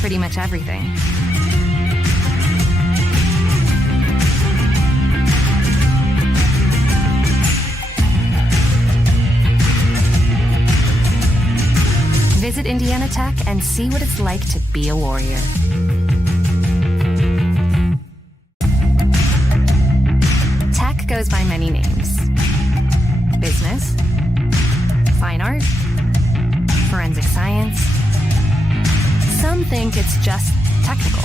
pretty much everything. Visit Indiana Tech and see what it's like to be a warrior. Tech goes by many names. Business, fine art, forensic science. Some think it's just technical.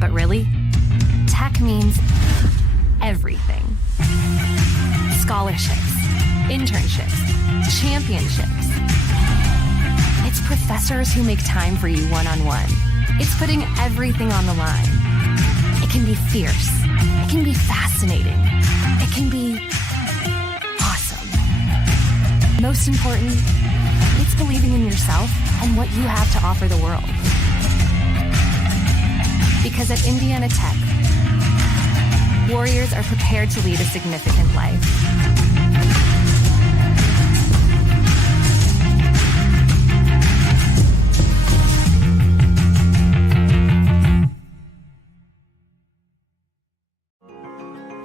But really, tech means everything. Scholarships, internships, championships. It's professors who make time for you one-on-one. It's putting everything on the line. It can be fierce. It can be fascinating. It can be awesome. Most important, it's believing in yourself and what you have to offer the world. Because at Indiana Tech, warriors are prepared to lead a significant life.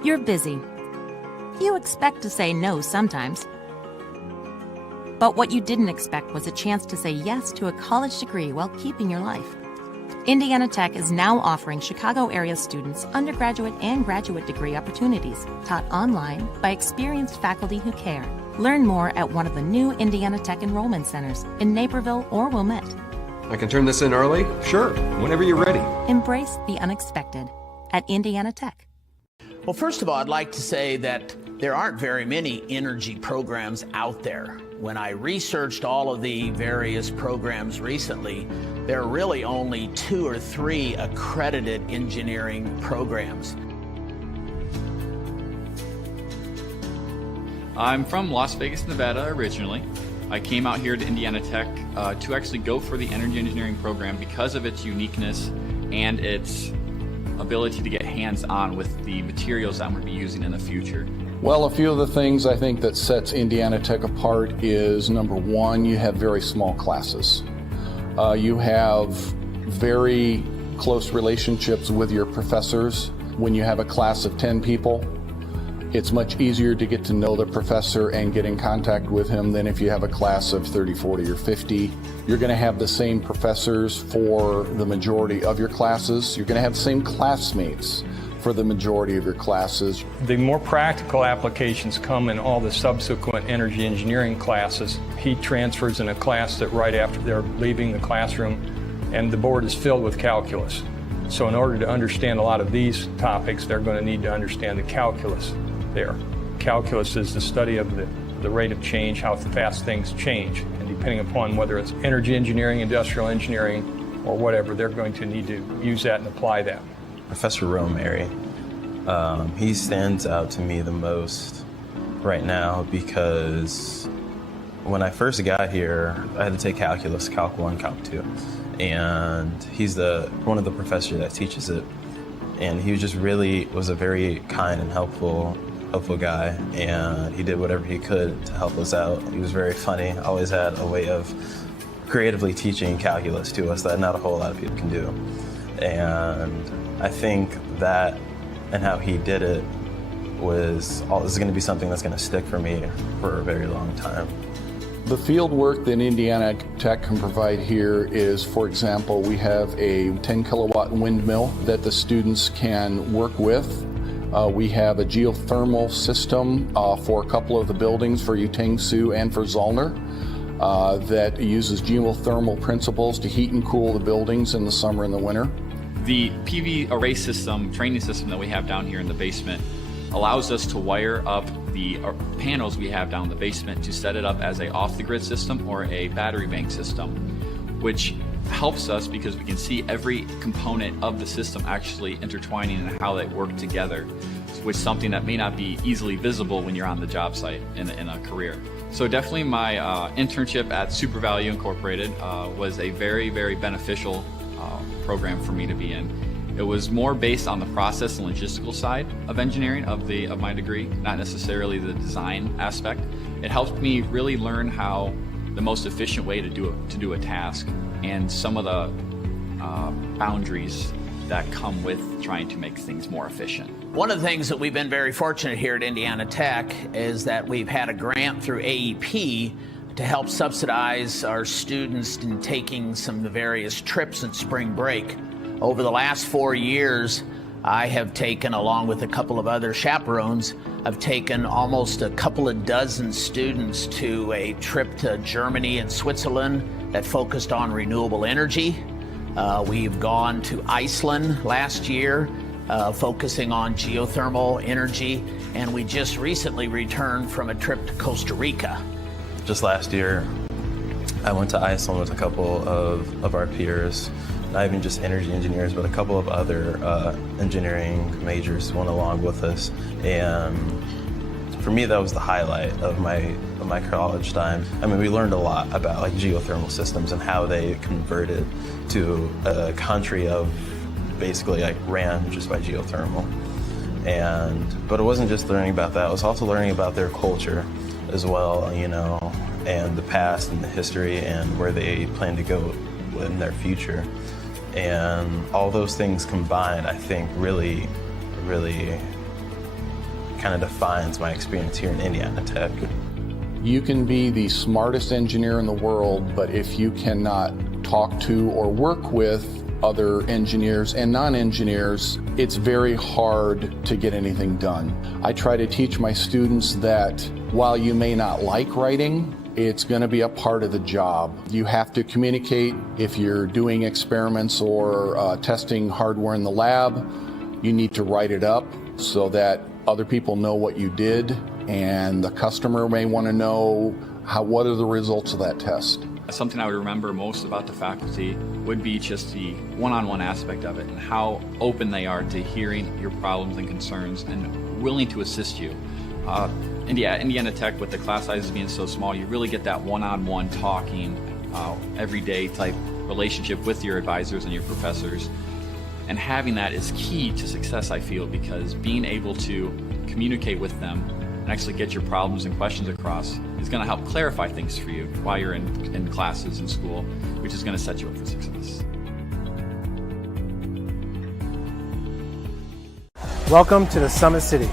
You're busy. You expect to say no sometimes. But what you didn't expect was a chance to say yes to a college degree while keeping your life. Indiana Tech is now offering Chicago area students undergraduate and graduate degree opportunities taught online by experienced faculty who care. Learn more at one of the new Indiana Tech enrollment centers in Naperville or Wilmette. I can turn this in early? Sure, whenever you're ready. Embrace the unexpected at Indiana Tech. Well, first of all, I'd like to say that there aren't very many energy programs out there. When I researched all of the various programs recently, there are really only 2 or 3 accredited engineering programs. I'm from Las Vegas, Nevada originally. I came out here to Indiana Tech to actually go for the energy engineering program because of its uniqueness and its ability to get hands-on with the materials that I'm going to be using in the future. Well, a few of the things I think that sets Indiana Tech apart is, number one, you have very small classes. You have very close relationships with your professors. When you have a class of 10 people, it's much easier to get to know the professor and get in contact with him than if you have a class of 30, 40, or 50. You're going to have the same professors for the majority of your classes. You're going to have the same classmates for the majority of your classes. The more practical applications come in all the subsequent energy engineering classes. Heat transfers in a class that right after they're leaving the classroom, and the board is filled with calculus. So in order to understand a lot of these topics, they're going to need to understand the calculus there. Calculus is the study of the rate of change, how fast things change. And depending upon whether it's energy engineering, industrial engineering, or whatever, they're going to need to use that and apply that. Professor Romary, he stands out to me the most right now because when I first got here, I had to take calculus, Calc 1, Calc 2. And he's one of the professors that teaches it. And he was a very kind and helpful guy, and he did whatever he could to help us out. He was very funny, always had a way of creatively teaching calculus to us that not a whole lot of people can do. And I think that and how he did it is going to be something that's going to stick for me for a very long time. The field work that Indiana Tech can provide here is, for example, we have a 10 kilowatt windmill that the students can work with. We have a geothermal system for a couple of the buildings for Utangsu and for Zollner that uses geothermal principles to heat and cool the buildings in the summer and the winter. The PV array system, training system that we have down here in the basement allows us to wire up the panels we have down in the basement to set it up as a off-the-grid system or a battery bank system, which helps us because we can see every component of the system actually intertwining and how they work together, which is something that may not be easily visible when you're on the job site in a career. So definitely my internship at Super Value Incorporated was a very, very beneficial program for me to be in. It was more based on the process and logistical side of engineering of my degree, not necessarily the design aspect. It helped me really learn how the most efficient way to do a task, and some of the boundaries that come with trying to make things more efficient. One of the things that we've been very fortunate here at Indiana Tech is that we've had a grant through AEP to help subsidize our students in taking some of the various trips in spring break. Over the last 4 years, I have taken, along with a couple of other chaperones, I've taken almost a couple of dozen students to a trip to Germany and Switzerland that focused on renewable energy. We've gone to Iceland last year, focusing on geothermal energy, and we just recently returned from a trip to Costa Rica. Just last year, I went to Iceland with a couple of our peers, not even just energy engineers, but a couple of other engineering majors went along with us. And for me, that was the highlight of my college time. I mean, we learned a lot about like geothermal systems and how they converted to a country of basically like ran just by geothermal. But it wasn't just learning about that, it was also learning about their culture as well, you know, and the past and the history and where they plan to go in their future. And all those things combined, I think really kind of defines my experience here in Indiana Tech. You can be the smartest engineer in the world, but if you cannot talk to or work with other engineers and non-engineers, it's very hard to get anything done. I try to teach my students that while you may not like writing, it's going to be a part of the job. You have to communicate. If you're doing experiments or testing hardware in the lab, you need to write it up so that other people know what you did, and the customer may want to know what are the results of that test. Something I would remember most about the faculty would be just the one-on-one aspect of it and how open they are to hearing your problems and concerns and willing to assist you. And yeah, Indiana Tech, with the class sizes being so small, you really get that one-on-one talking, everyday type relationship with your advisors and your professors. And having that is key to success, I feel, because being able to communicate with them and actually get your problems and questions across is going to help clarify things for you while you're in classes in school, which is going to set you up for success. Welcome to the Summit City,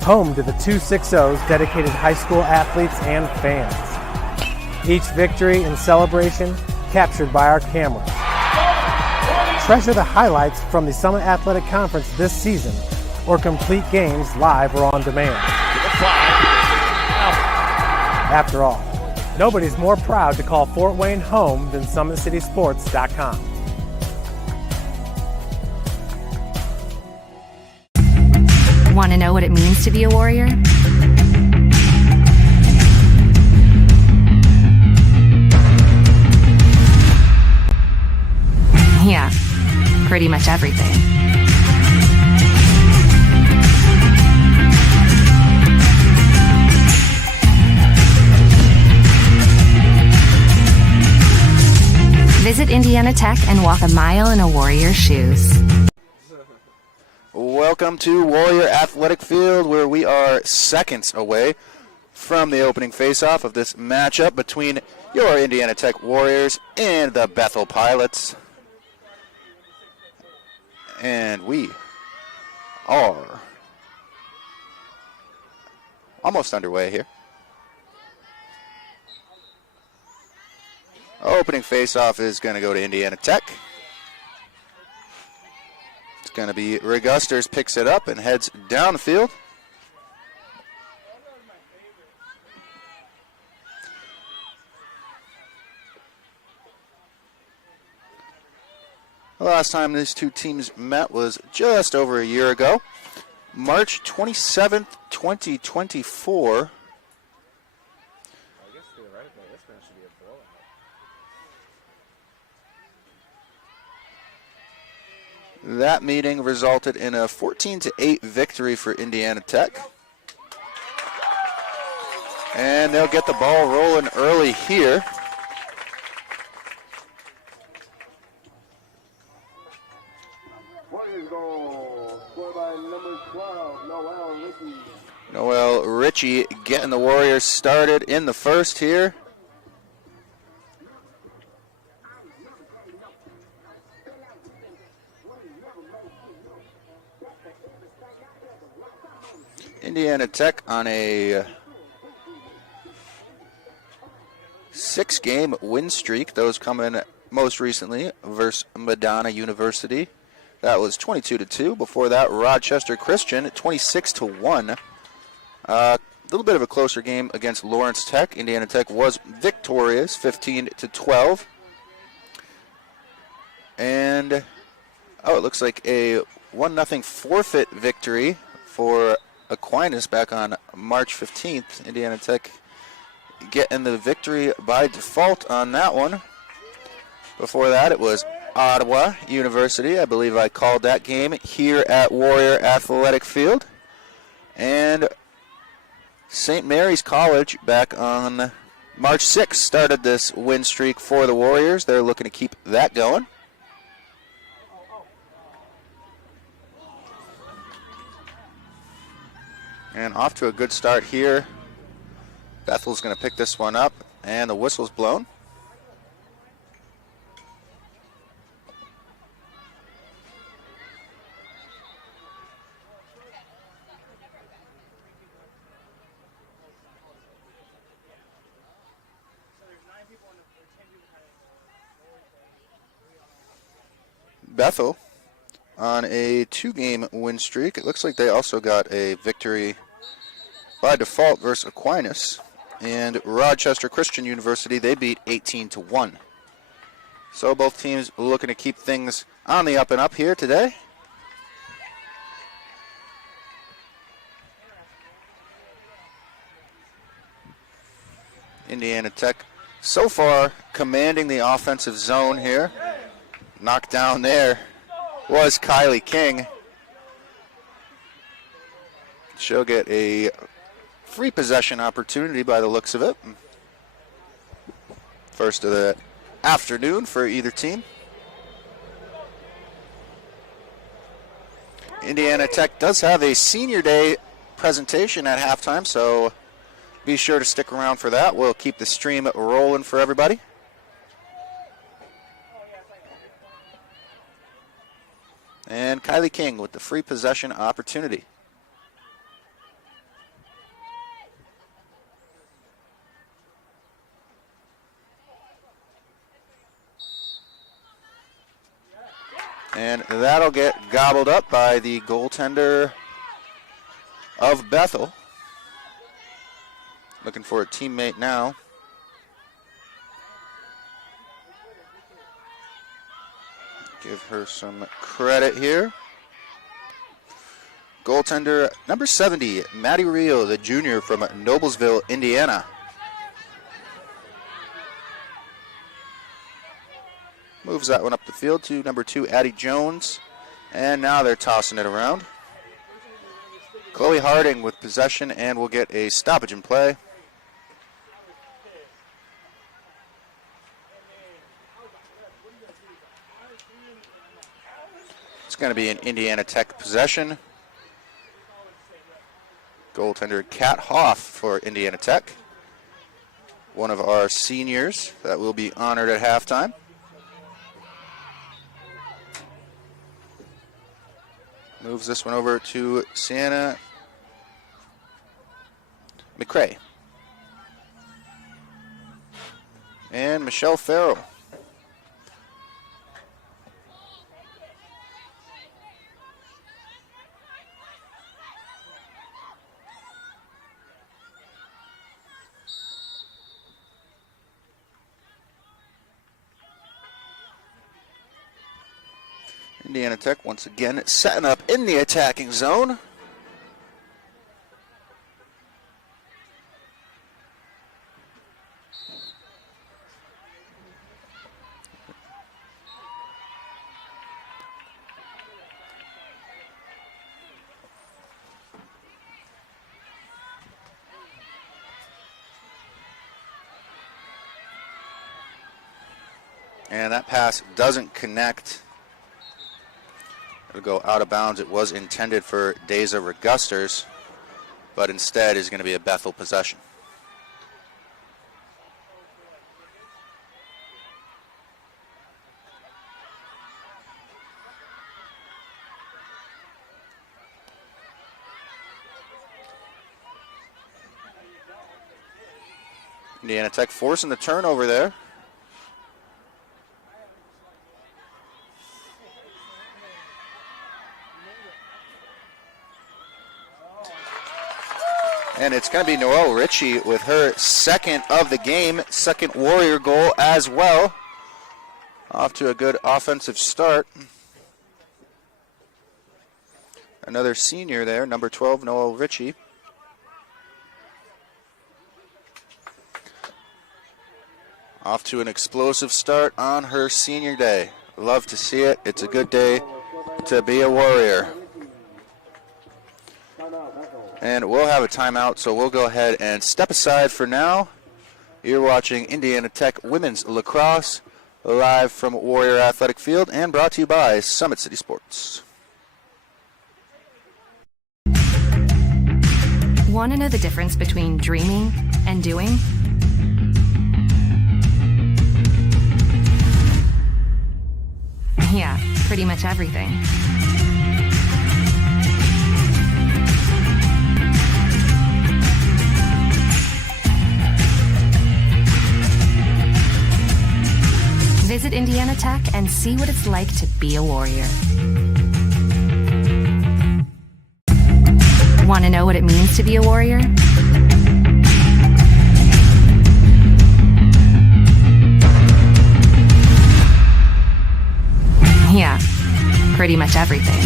home to the 260's dedicated high school athletes and fans. Each victory and celebration captured by our cameras. Treasure the highlights from the Summit Athletic Conference this season, or complete games live or on demand. After all, nobody's more proud to call Fort Wayne home than SummitCitySports.com. Want to know what it means to be a warrior? Yeah, pretty much everything. Visit Indiana Tech and walk a mile in a Warrior's shoes. Welcome to Warrior Athletic Field, where we are seconds away from the opening face-off of this matchup between your Indiana Tech Warriors and the Bethel Pilots. And we are almost underway here. Opening face-off is going to go to Indiana Tech. It's going to be Regusters picks it up and heads down the field. The last time these two teams met was just over a year ago, March 27th, 2024. That meeting resulted in a 14-8 victory for Indiana Tech. And they'll get the ball rolling early here. Noel Ritchie getting the Warriors started in the first here. Indiana Tech on a 6-game win streak. Those coming most recently versus Madonna University. That was 22-2. Before that, Rochester Christian, 26-1. A little bit of a closer game against Lawrence Tech. Indiana Tech was victorious, 15-12. And, it looks like a 1-0 forfeit victory for Aquinas back on March 15th. Indiana Tech getting the victory by default on that one. Before that, it was Ottawa University. I believe I called that game here at Warrior Athletic Field. And St. Mary's College back on March 6th started this win streak for the Warriors. They're looking to keep that going. And off to a good start here. Bethel's going to pick this one up, and the whistle's blown. Bethel on a 2-game win streak. It looks like they also got a victory by default versus Aquinas. And Rochester Christian University, they beat 18-1. So both teams looking to keep things on the up and up here today. Indiana Tech so far commanding the offensive zone here. Knocked down there was Kylie King. She'll get a free possession opportunity by the looks of it. First of the afternoon for either team. Indiana Tech does have a senior day presentation at halftime, so be sure to stick around for that. We'll keep the stream rolling for everybody. And Kylie King with the free possession opportunity. And that'll get gobbled up by the goaltender of Bethel. Looking for a teammate now. Give her some credit here. Goaltender number 70, Maddie Rio, the junior from Noblesville, Indiana. Moves that one up the field to number 2, Addie Jones. And now they're tossing it around. Chloe Harding with possession, and will get a stoppage in play. It's going to be an Indiana Tech possession. Goaltender Kat Hoff for Indiana Tech. One of our seniors that will be honored at halftime. Moves this one over to Sienna McCrae. And Michelle Farrell. Indiana Tech once again setting up in the attacking zone. And that pass doesn't connect. It'll go out of bounds. It was intended for Deza Regusters, but instead is going to be a Bethel possession. Indiana Tech forcing the turnover there. And it's going to be Noelle Ritchie with her second of the game, second Warrior goal as well. Off to a good offensive start. Another senior there, number 12, Noelle Ritchie. Off to an explosive start on her senior day. Love to see it. It's a good day to be a Warrior. And we'll have a timeout, so we'll go ahead and step aside for now. You're watching Indiana Tech Women's Lacrosse live from Warrior Athletic Field and brought to you by Summit City Sports. Want to know the difference between dreaming and doing? Yeah, pretty much everything. Visit Indiana Tech and see what it's like to be a Warrior. Want to know what it means to be a Warrior? Yeah, pretty much everything.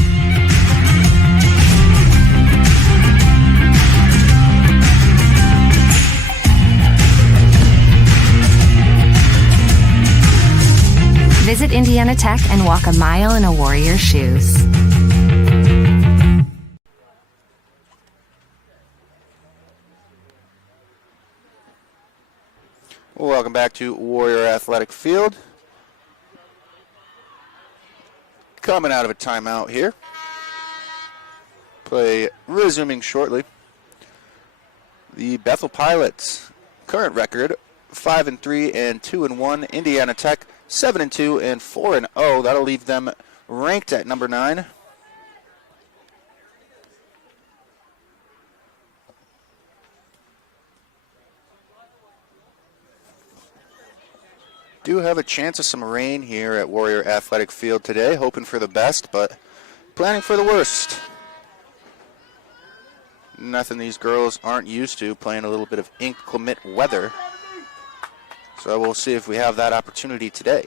Visit Indiana Tech and walk a mile in a Warrior's shoes. Welcome back to Warrior Athletic Field. Coming out of a timeout here. Play resuming shortly. The Bethel Pilots, current record 5-3 and 2-1. Indiana Tech 7-2 and 4-0. That'll leave them ranked at number 9. Do have a chance of some rain here at Warrior Athletic Field today. Hoping for the best, but planning for the worst. Nothing these girls aren't used to, playing a little bit of inclement weather. So we'll see if we have that opportunity today.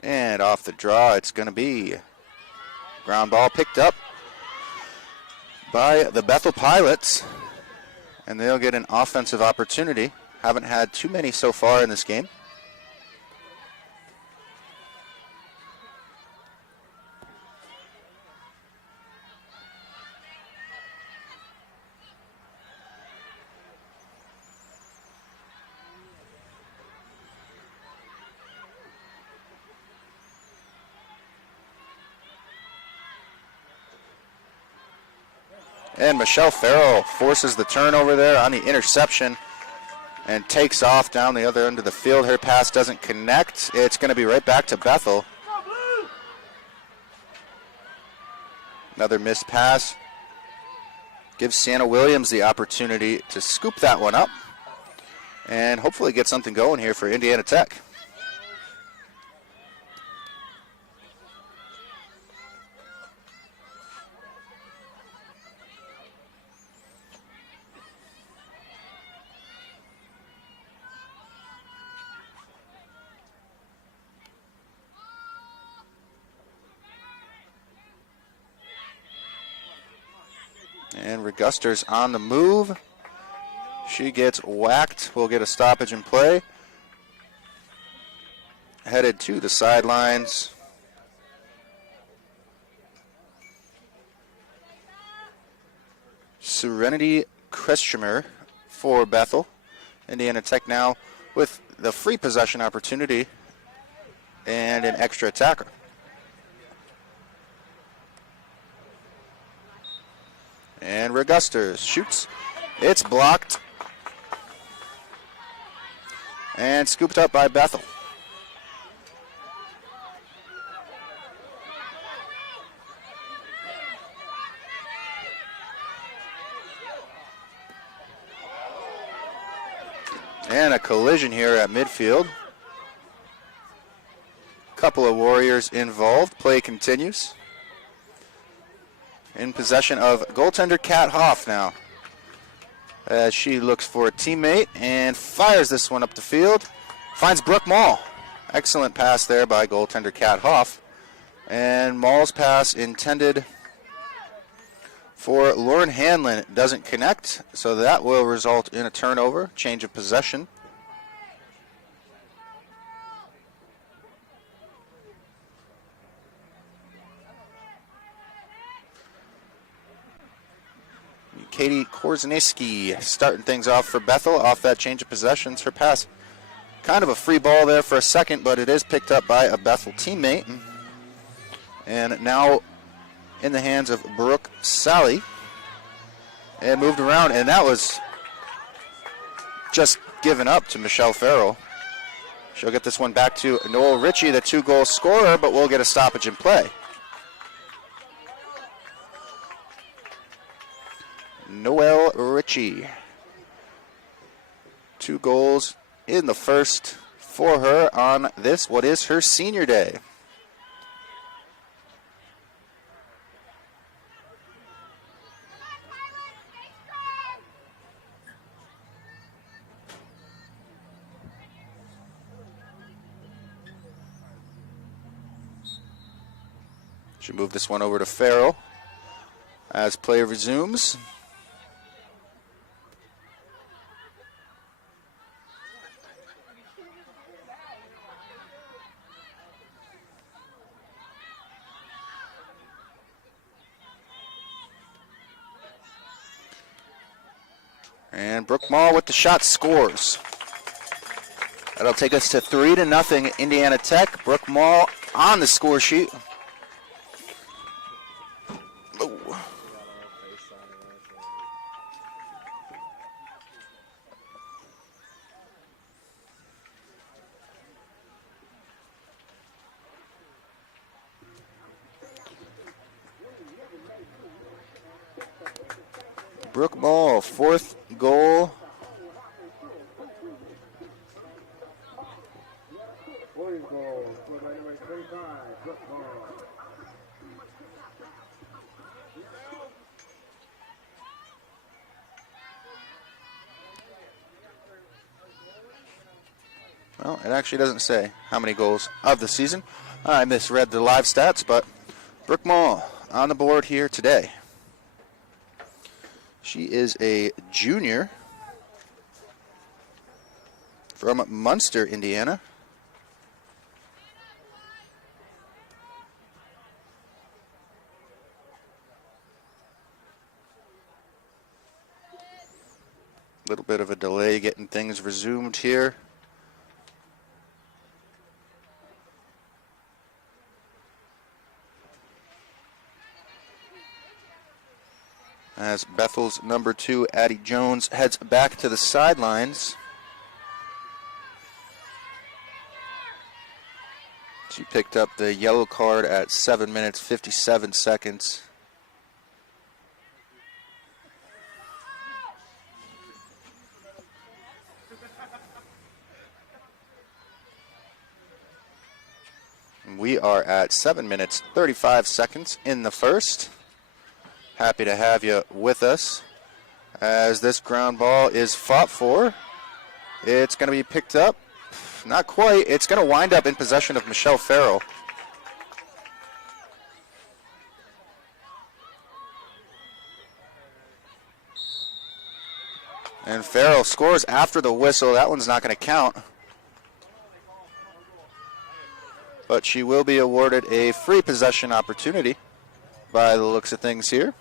And off the draw, it's going to be ground ball picked up by the Bethel Pilots. And they'll get an offensive opportunity. Haven't had too many so far in this game. And Michelle Farrell forces the turnover there on the interception and takes off down the other end of the field. Her pass doesn't connect. It's going to be right back to Bethel. Another missed pass. Gives Sienna Williams the opportunity to scoop that one up and hopefully get something going here for Indiana Tech. And Reguster's on the move. She gets whacked. We'll get a stoppage in play. Headed to the sidelines. Serenity Christchemer for Bethel. Indiana Tech now with the free possession opportunity and an extra attacker. And Regusters shoots. It's blocked. And scooped up by Bethel. And a collision here at midfield. Couple of Warriors involved. Play continues. In possession of goaltender Kat Hoff now. As she looks for a teammate and fires this one up the field. Finds Brooke Mall. Excellent pass there by goaltender Kat Hoff. And Mall's pass intended for Lauren Hanlon doesn't connect, so that will result in a turnover, change of possession. Katie Korzeniski starting things off for Bethel off that change of possessions. Her pass, kind of a free ball there for a second, but it is picked up by a Bethel teammate. And now in the hands of Brooke Sally. And moved around, and that was just given up to Michelle Farrell. She'll get this one back to Noel Ritchie, the 2-goal scorer, but we'll get a stoppage in play. Noel Ritchie. 2 goals in the first for her on this, what is her senior day. Should move this one over to Farrell as play resumes. And Brooke Mall with the shot scores. That'll take us to 3-0 Indiana Tech. Brooke Mall on the score sheet. Brooke Mall, 4th goal. Well, it actually doesn't say how many goals of the season. I misread the live stats, but Brooke Mall on the board here today. She is a junior from Munster, Indiana. A little bit of a delay getting things resumed here. As Bethel's number 2, Addie Jones, heads back to the sidelines. She picked up the yellow card at 7 minutes, 57 seconds. We are at 7 minutes, 35 seconds in the first. Happy to have you with us as this ground ball is fought for. It's going to be picked up. Not quite. It's going to wind up in possession of Michelle Farrell. And Farrell scores after the whistle. That one's not going to count. But she will be awarded a free possession opportunity by the looks of things here.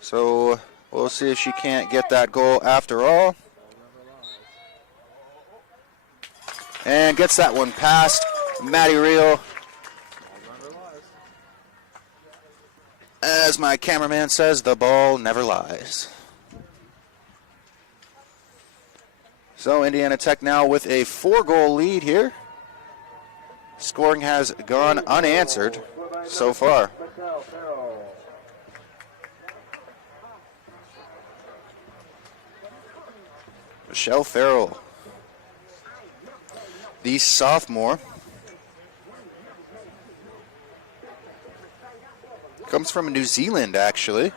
So we'll see if she can't get that goal after all. And gets that one past Maddie Reel. As my cameraman says, the ball never lies. So Indiana Tech now with a 4-goal lead here. Scoring has gone unanswered so far. Michelle Farrell, the sophomore, comes from New Zealand, actually.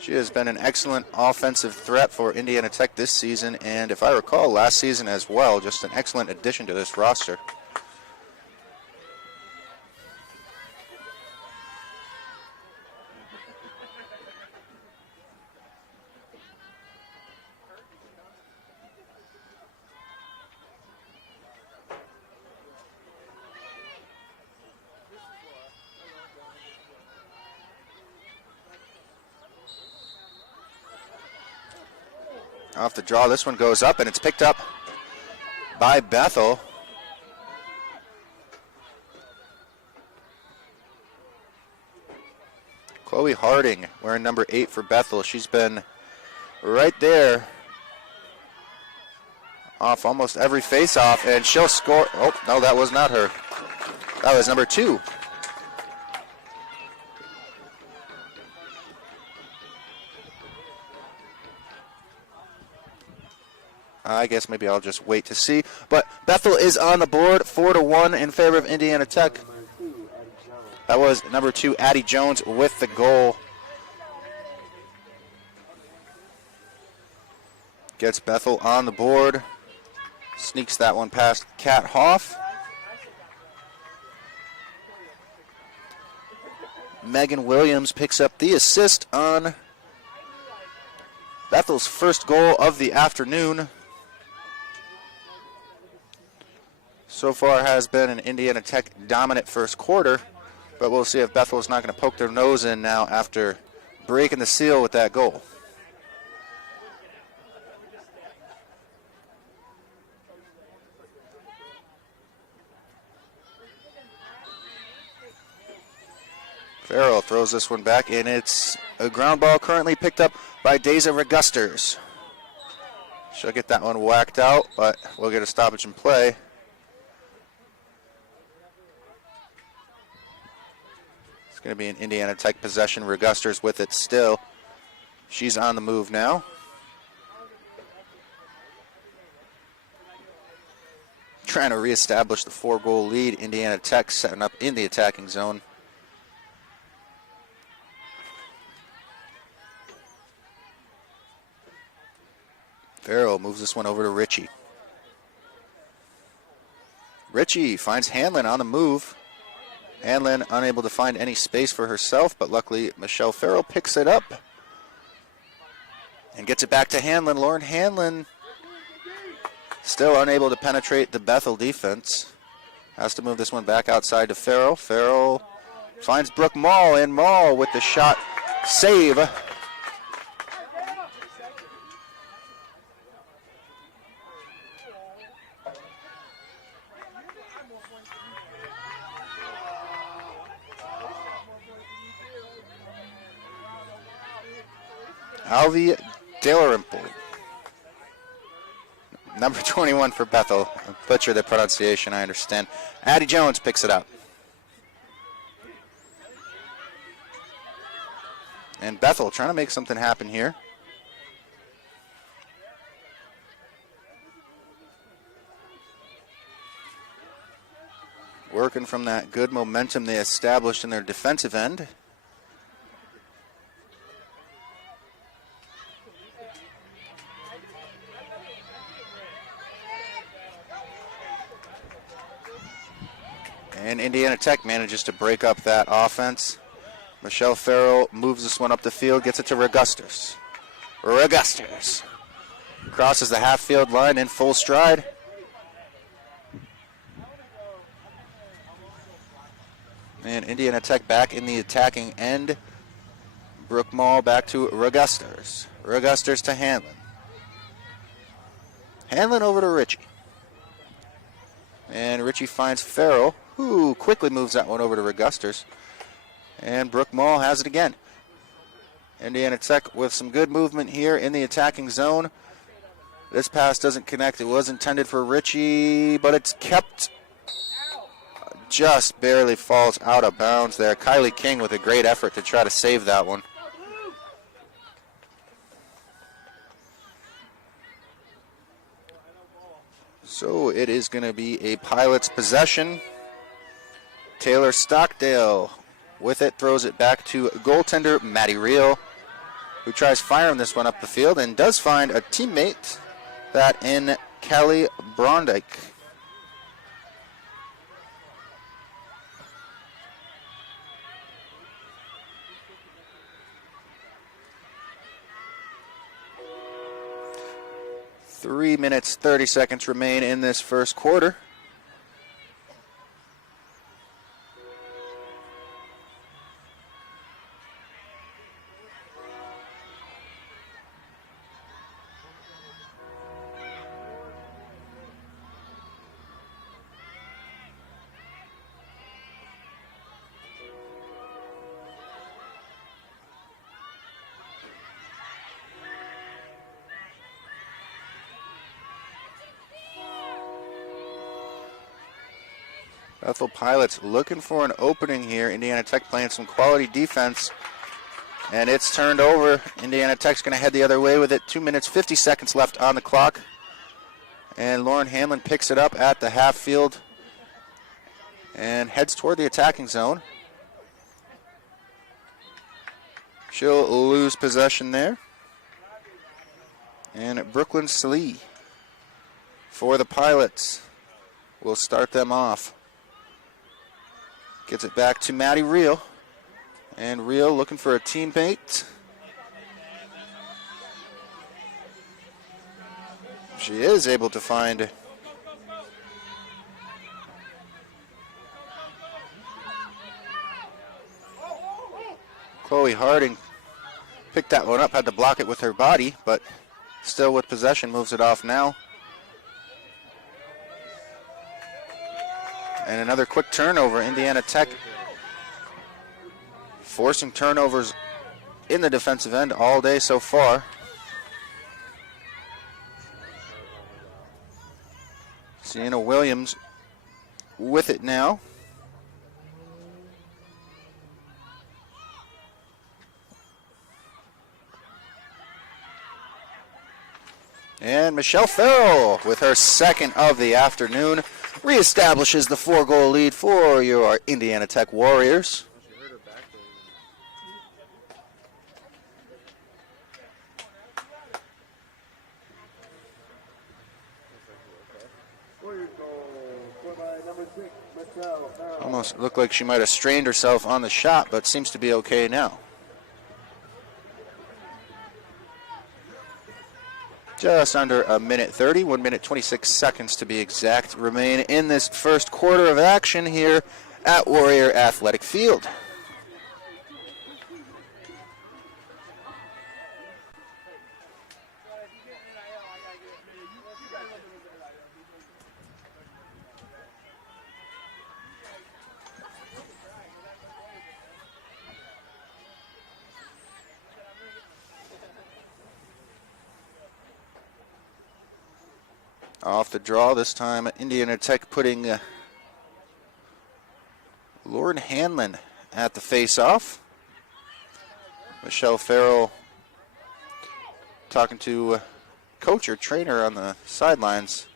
She has been an excellent offensive threat for Indiana Tech this season, and if I recall, last season as well. Just an excellent addition to this roster. Off the draw, this one goes up, and it's picked up by Bethel. Chloe Harding wearing number 8 for Bethel. She's been right there off almost every face-off, and she'll score. Oh, no, that was not her. That was number 2. I guess maybe I'll just wait to see. But Bethel is on the board, 4-1 in favor of Indiana Tech. That was number 2, Addie Jones, with the goal. Gets Bethel on the board. Sneaks that one past Kat Hoff. Megan Williams picks up the assist on Bethel's first goal of the afternoon. So far has been an Indiana Tech dominant first quarter, but we'll see if Bethel is not going to poke their nose in now after breaking the seal with that goal. Farrell throws this one back, and it's a ground ball currently picked up by Deza Regusters. She'll get that one whacked out, but we'll get a stoppage in play. It's going to be an Indiana Tech possession. Regusters with it still. She's on the move now. Trying to reestablish the 4-goal lead. Indiana Tech setting up in the attacking zone. Farrell moves this one over to Ritchie. Ritchie finds Hanlon on the move. Hanlon unable to find any space for herself, but luckily Michelle Farrell picks it up and gets it back to Hanlon. Lauren Hanlon still unable to penetrate the Bethel defense. Has to move this one back outside to Farrell. Farrell finds Brooke Mall, and Mall with the shot save. Alvi Dalrymple, number 21 for Bethel. Butcher the pronunciation, I understand. Addie Jones picks it up. And Bethel trying to make something happen here. Working from that good momentum they established in their defensive end. And Indiana Tech manages to break up that offense. Michelle Farrell moves this one up the field, gets it to Regusters. Regusters crosses the half-field line in full stride. And Indiana Tech back in the attacking end. Brooke Mall back to Regusters. Regusters to Hanlon. Hanlon over to Ritchie. And Ritchie finds Farrell, who quickly moves that one over to Regusters. And Brooke Mall has it again. Indiana Tech with some good movement here in the attacking zone. This pass doesn't connect. It was intended for Ritchie, but it's kept. Just barely falls out of bounds there. Kylie King with a great effort to try to save that one. So it is going to be a Pilots possession. Taylor Stockdale with it, throws it back to goaltender Maddie Reel, who tries firing this one up the field and does find a teammate, that in Callie Brondike. Three minutes, 30 seconds remain in this first quarter. Bethel Pilots looking for an opening here. Indiana Tech playing some quality defense. And it's turned over. Indiana Tech's going to head the other way with it. 2 minutes, 50 seconds left on the clock. And Lauren Hanlon picks it up at the half field and heads toward the attacking zone. She'll lose possession there. And Brooklyn Slee for the Pilots will start them off. Gets it back to Maddie Reel. And Reel looking for a teammate. She is able to find Chloe Harding. Picked that one up, had to block it with her body, but still with possession, moves it off now. And another quick turnover. Indiana Tech forcing turnovers in the defensive end all day so far. Sienna Williams with it now. And Michelle Farrell with her second of the afternoon reestablishes the 4-goal lead for your Indiana Tech Warriors. Almost looked like she might have strained herself on the shot, but seems to be okay now. Just under a minute 30, 1 minute 26 seconds to be exact, remain in this first quarter of action here at Warrior Athletic Field. Off the draw this time, Indiana Tech putting Lauren Hanlon at the face-off. Michelle Farrell talking to coach or trainer on the sidelines,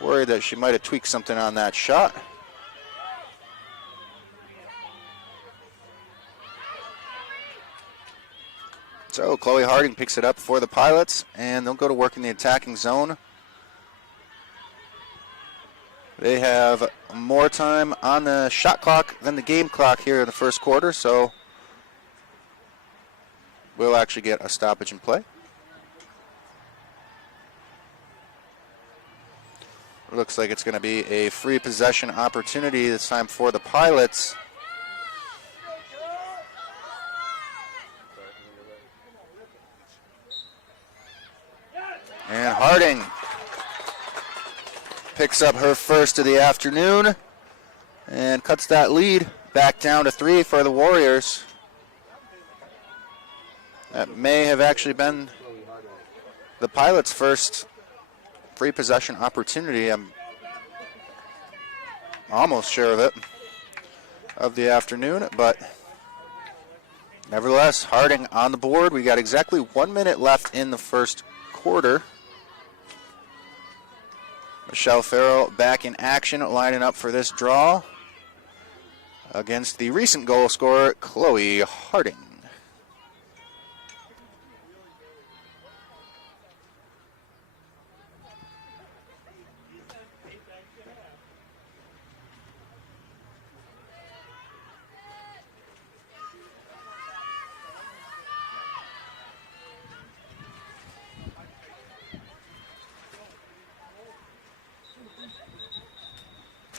worried that she might have tweaked something on that shot. So Chloe Harding picks it up for the Pilots, and they'll go to work in the attacking zone. They have more time on the shot clock than the game clock here in the first quarter, so we'll actually get a stoppage in play. Looks like it's going to be a free possession opportunity this time for the Pilots. And Harding picks up her first of the afternoon and cuts that lead back down to 3 for the Warriors. That may have actually been the Pilots' first free possession opportunity. I'm almost sure of it, of the afternoon, but nevertheless, Harding on the board. We got exactly 1 minute left in the first quarter. Michelle Farrell back in action, lining up for this draw against the recent goal scorer, Chloe Harding.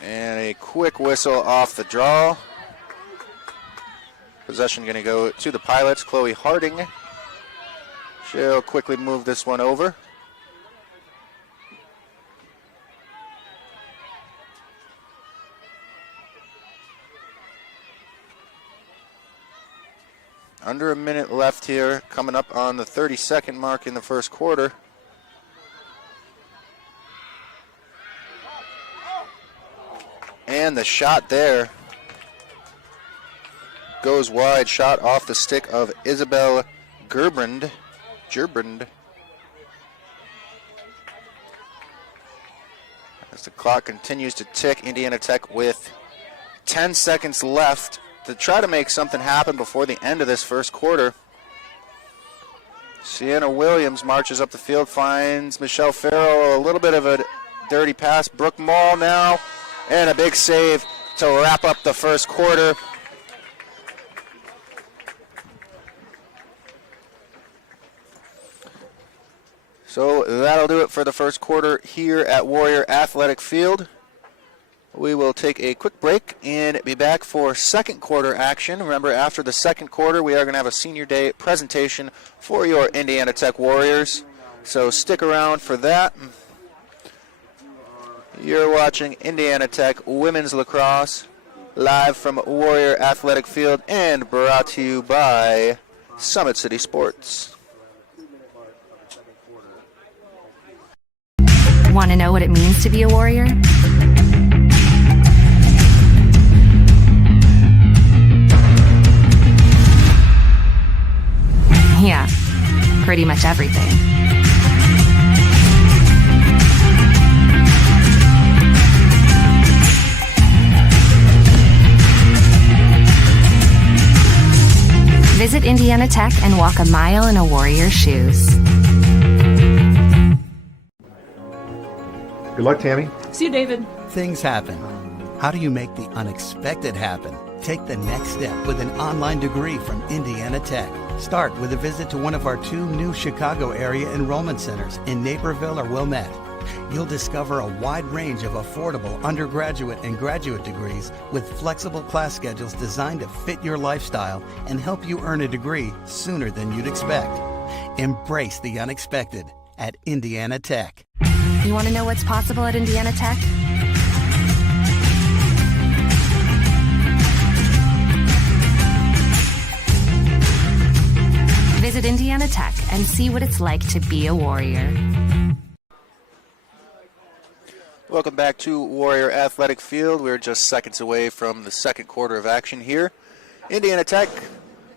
And a quick whistle off the draw. Possession going to go to the Pilots. Chloe Harding. She'll quickly move this one over. Under a minute left here, coming up on the 30-second mark in the first quarter. And the shot there goes wide. Shot off the stick of Isabel Gerbrand. As the clock continues to tick, Indiana Tech with 10 seconds left to try to make something happen before the end of this first quarter. Sienna Williams marches up the field, finds Michelle Farrell, a little bit of a dirty pass. Brooke Mall now. And a big save to wrap up the first quarter. So that'll do it for the first quarter here at Warrior Athletic Field. We will take a quick break and be back for second quarter action. Remember, after the second quarter, we are going to have a Senior Day presentation for your Indiana Tech Warriors. So stick around for that. You're watching Indiana Tech Women's Lacrosse live from Warrior Athletic Field and brought to you by Summit City Sports. Want to know what it means to be a Warrior? Yeah, pretty much everything. Visit Indiana Tech and walk a mile in a Warrior's shoes. Good luck, Tammy. See you, David. Things happen. How do you make the unexpected happen? Take the next step with an online degree from Indiana Tech. Start with a visit to one of our 2 new Chicago area enrollment centers in Naperville or Wilmette. You'll discover a wide range of affordable undergraduate and graduate degrees with flexible class schedules designed to fit your lifestyle and help you earn a degree sooner than you'd expect. Embrace the unexpected at Indiana Tech. You want to know what's possible at Indiana Tech? Visit Indiana Tech and see what it's like to be a Warrior. Welcome back to Warrior Athletic Field. We're just seconds away from the second quarter of action here. Indiana Tech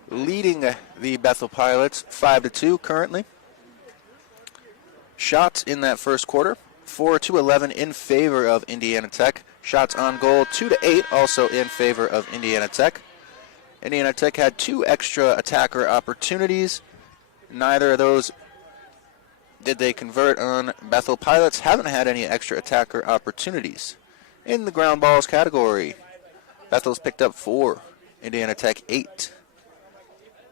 leading the Bethel Pilots 5-2 currently. Shots in that first quarter, 4-11 in favor of Indiana Tech. Shots on goal, 2-8 also in favor of Indiana Tech. Indiana Tech had 2 extra attacker opportunities. Neither of those did they convert on. Bethel Pilots haven't had any extra attacker opportunities. In the ground balls category, Bethel's picked up 4, Indiana Tech 8.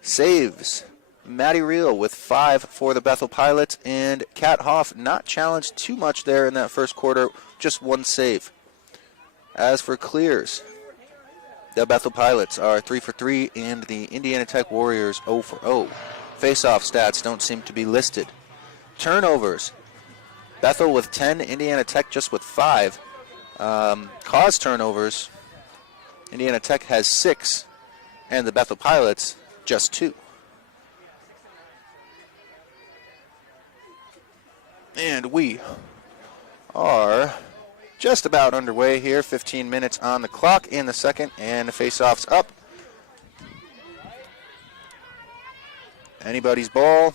Saves, Maddie Reel with 5 for the Bethel Pilots, and Kat Hoff not challenged too much there in that first quarter, just 1 save. As for clears, the Bethel Pilots are 3 for 3, and the Indiana Tech Warriors 0 for 0. Face-off stats don't seem to be listed. Turnovers, Bethel with 10, Indiana Tech just with 5. Cause turnovers, Indiana Tech has 6, and the Bethel Pilots just 2. And we are just about underway here. 15 minutes on the clock in the second, and the face-off's up. Anybody's ball.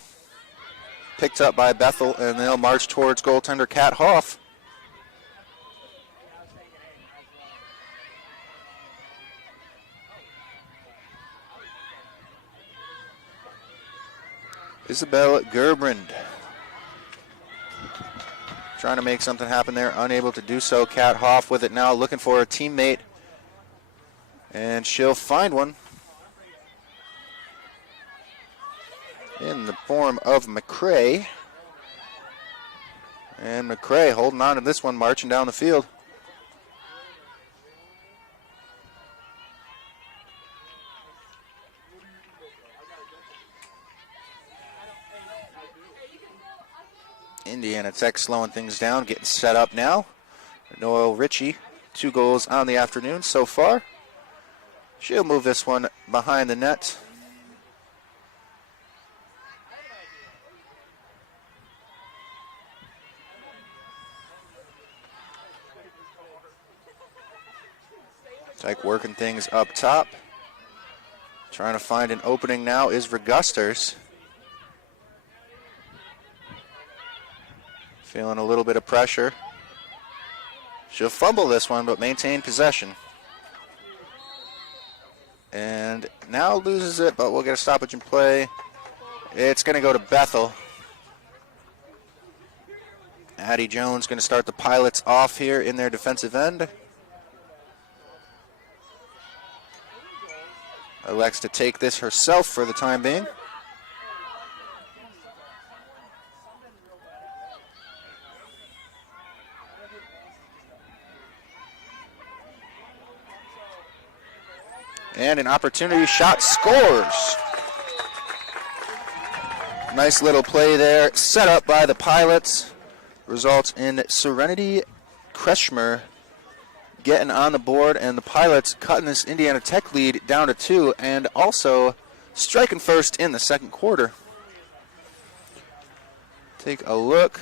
Picked up by Bethel, and they'll march towards goaltender Kat Hoff. Isabel Gerbrand trying to make something happen there, unable to do so. Kat Hoff with it now, looking for a teammate, and she'll find one in the form of McCrae. And McCrae holding on to this one, marching down the field. Indiana Tech slowing things down, getting set up now. Noel Ritchie, 2 goals on the afternoon so far. She'll move this one behind the net. Tech working things up top. Trying to find an opening now is Regusters. Feeling a little bit of pressure. She'll fumble this one, but maintain possession. And now loses it, but we'll get a stoppage in play. It's going to go to Bethel. Addie Jones going to start the Pilots off here in their defensive end. Elects to take this herself for the time being. And an opportunity shot, scores. Nice little play there, set up by the Pilots. Results in Serenity Kretschmer getting on the board, and the Pilots cutting this Indiana Tech lead down to 2, and also striking first in the second quarter. Take a look.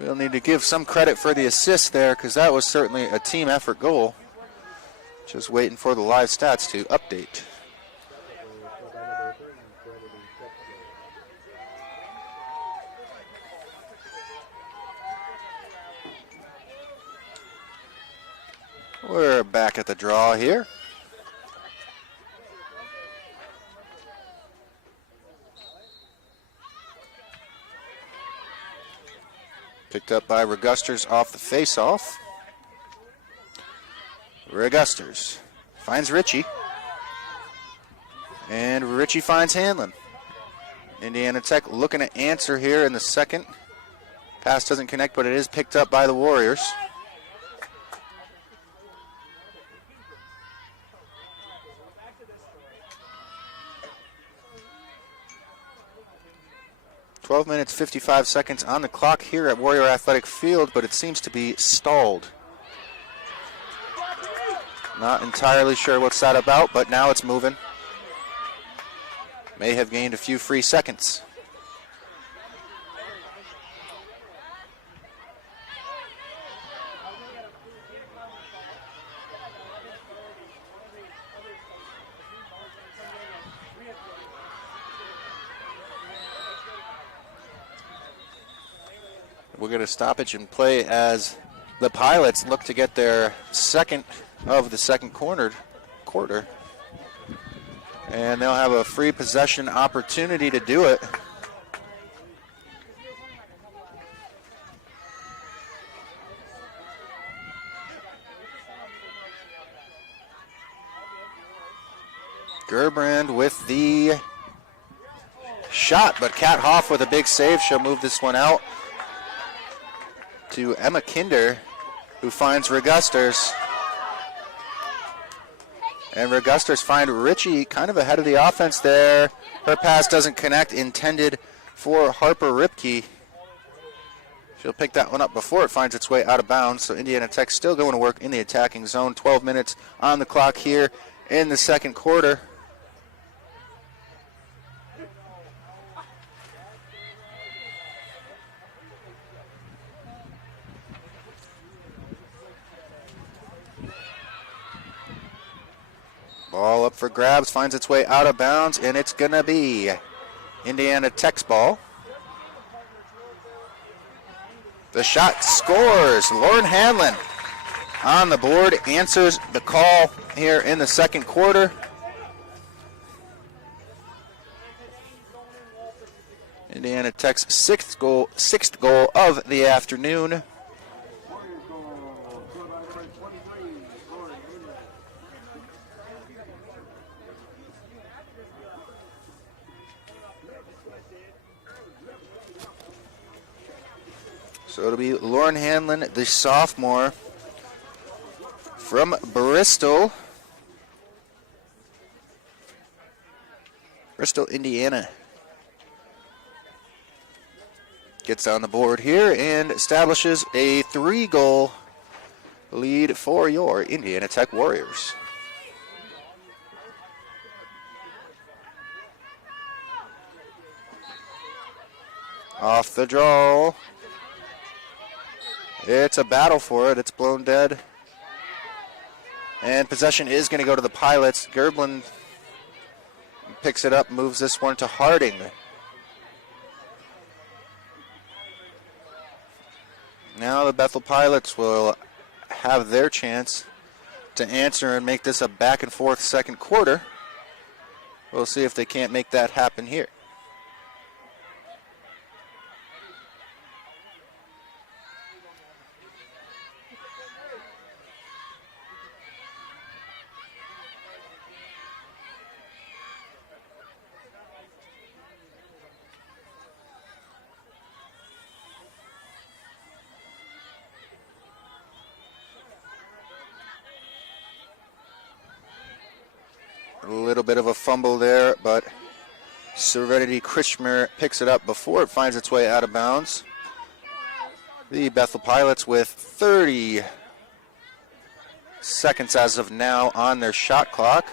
We'll need to give some credit for the assist there, because that was certainly a team effort goal. Just waiting for the live stats to update. We're back at the draw here. Picked up by Regusters off the face-off. Regusters finds Ritchie. And Ritchie finds Hanlon. Indiana Tech looking to answer here in the second. Pass doesn't connect, but it is picked up by the Warriors. "12 minutes, 55 seconds on the clock here at Warrior Athletic Field, but it seems to be stalled. Not entirely sure what's that about, but now it's moving. May have gained a few free seconds. We'll get a stoppage in play as the Pilots look to get their second of the second quarter. And they'll have a free possession opportunity to do it. Gerbrand with the shot, but Kat Hoff with a big save. She'll move this one out to Emma Kinder, who finds Regusters. And Regusters find Ritchie kind of ahead of the offense there. Her pass doesn't connect, intended for Harper Ripke. She'll pick that one up before it finds its way out of bounds. So Indiana Tech still going to work in the attacking zone. 12 minutes on the clock here in the second quarter. Ball up for grabs, finds its way out of bounds, and it's going to be Indiana Tech's ball. The shot scores. Lauren Hanlon on the board, answers the call here in the second quarter. Indiana Tech's sixth goal of the afternoon. So it'll be Lauren Hanlon, the sophomore from Bristol, Indiana. Gets on the board here and establishes a 3-goal lead for your Indiana Tech Warriors. Off the draw. It's a battle for it. It's blown dead. And possession is going to go to the Pilots. Gerblin picks it up, moves this one to Harding. Now the Bethel Pilots will have their chance to answer and make this a back and forth second quarter. We'll see if they can't make that happen here. A little bit of a fumble there, but Serenity Krishmer picks it up before it finds its way out of bounds. The Bethel Pilots with 30 seconds as of now on their shot clock.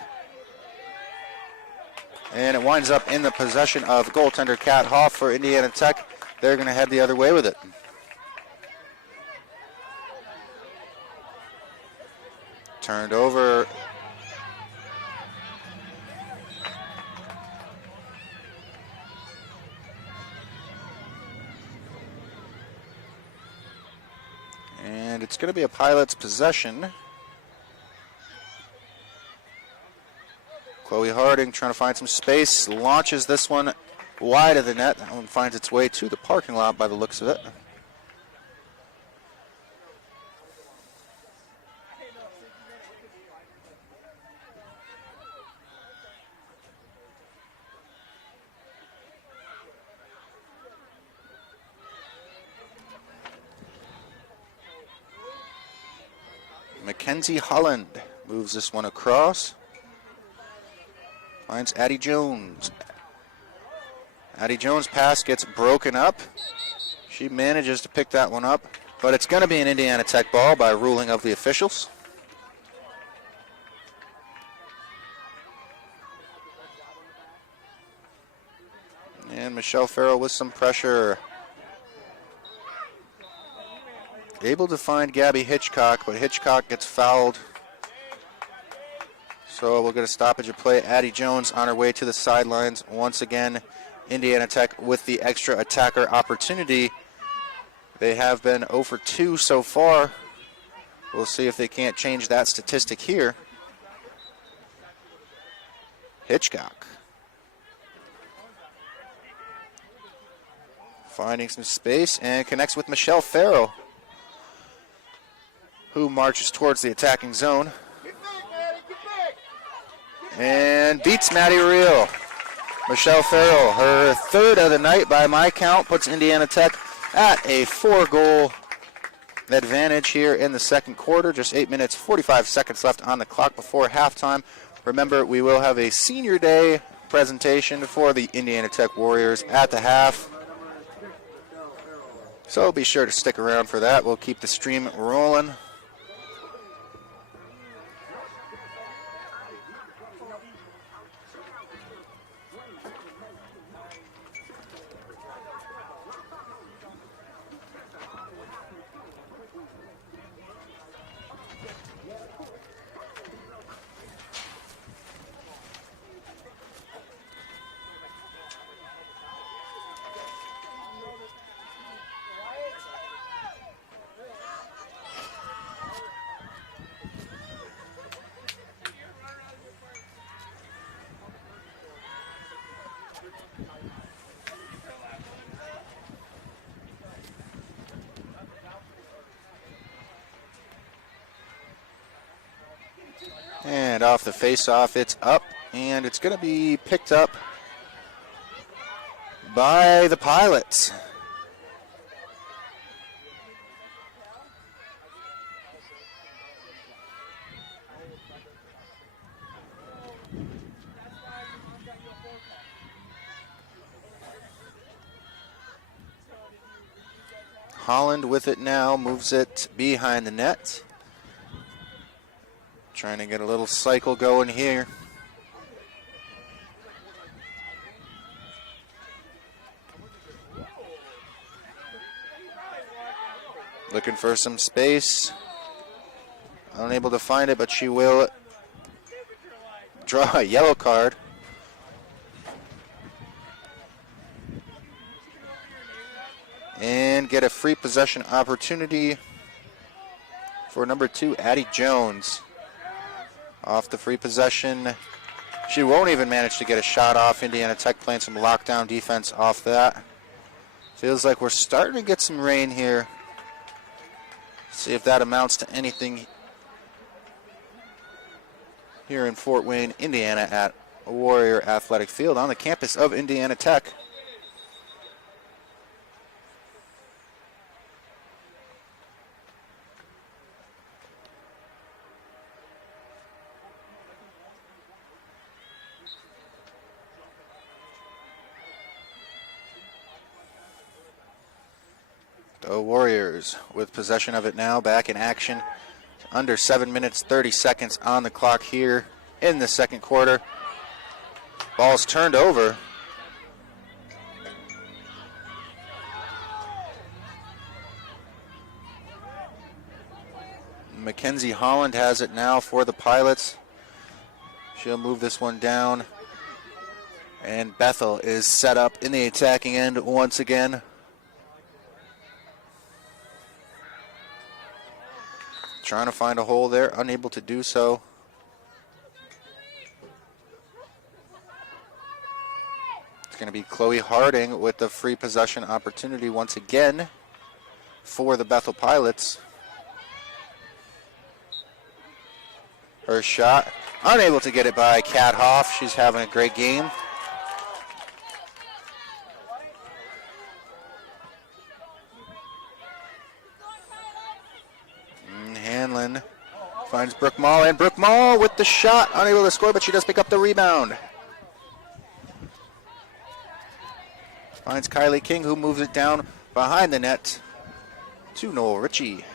And it winds up in the possession of goaltender Kat Hoff for Indiana Tech. They're going to head the other way with it. Turned over. And it's going to be a Pilots possession. Chloe Harding trying to find some space, launches this one wide of the net. That one finds its way to the parking lot by the looks of it. Mackenzie Holland moves this one across. Finds Addie Jones. Addie Jones' pass gets broken up. She manages to pick that one up, but it's going to be an Indiana Tech ball by ruling of the officials. And Michelle Farrell with some pressure. Able to find Gabby Hitchcock, but Hitchcock gets fouled. So we'll get a stoppage of play. Addie Jones on her way to the sidelines. Once again, Indiana Tech with the extra attacker opportunity. They have been 0 for 2 so far. We'll see if they can't change that statistic here. Hitchcock. Finding some space and connects with Michelle Farrell, who marches towards the attacking zone and beats Maddie Reel. Michelle Farrell, her third of the night by my count, puts Indiana Tech at a 4-goal advantage here in the second quarter. Just 8 minutes, 45 seconds left on the clock before halftime. Remember, we will have a Senior Day presentation for the Indiana Tech Warriors at the half. So be sure to stick around for that. We'll keep the stream rolling. And off the face-off, it's up, and it's going to be picked up by the Pilots. Holland with it now, moves it behind the net. Trying to get a little cycle going here. Looking for some space. Unable to find it, but she will draw a yellow card. And get a free possession opportunity for number 2, Addie Jones. Off the free possession. She won't even manage to get a shot off. Indiana Tech playing some lockdown defense off that. Feels like we're starting to get some rain here. See if that amounts to anything here in Fort Wayne, Indiana at Warrior Athletic Field on the campus of Indiana Tech. The Warriors with possession of it now, back in action. Under 7 minutes, 30 seconds on the clock here in the second quarter. Ball's turned over. Mackenzie Holland has it now for the Pilots. She'll move this one down. And Bethel is set up in the attacking end once again. Trying to find a hole there, unable to do so. It's going to be Chloe Harding with the free possession opportunity once again for the Bethel Pilots. Her shot, unable to get it by Kat Hoff. She's having a great game. Hanlon finds Brooke Mall, and Brooke Mall with the shot, unable to score, but she does pick up the rebound. Finds Kylie King, who moves it down behind the net to Noel Ritchie.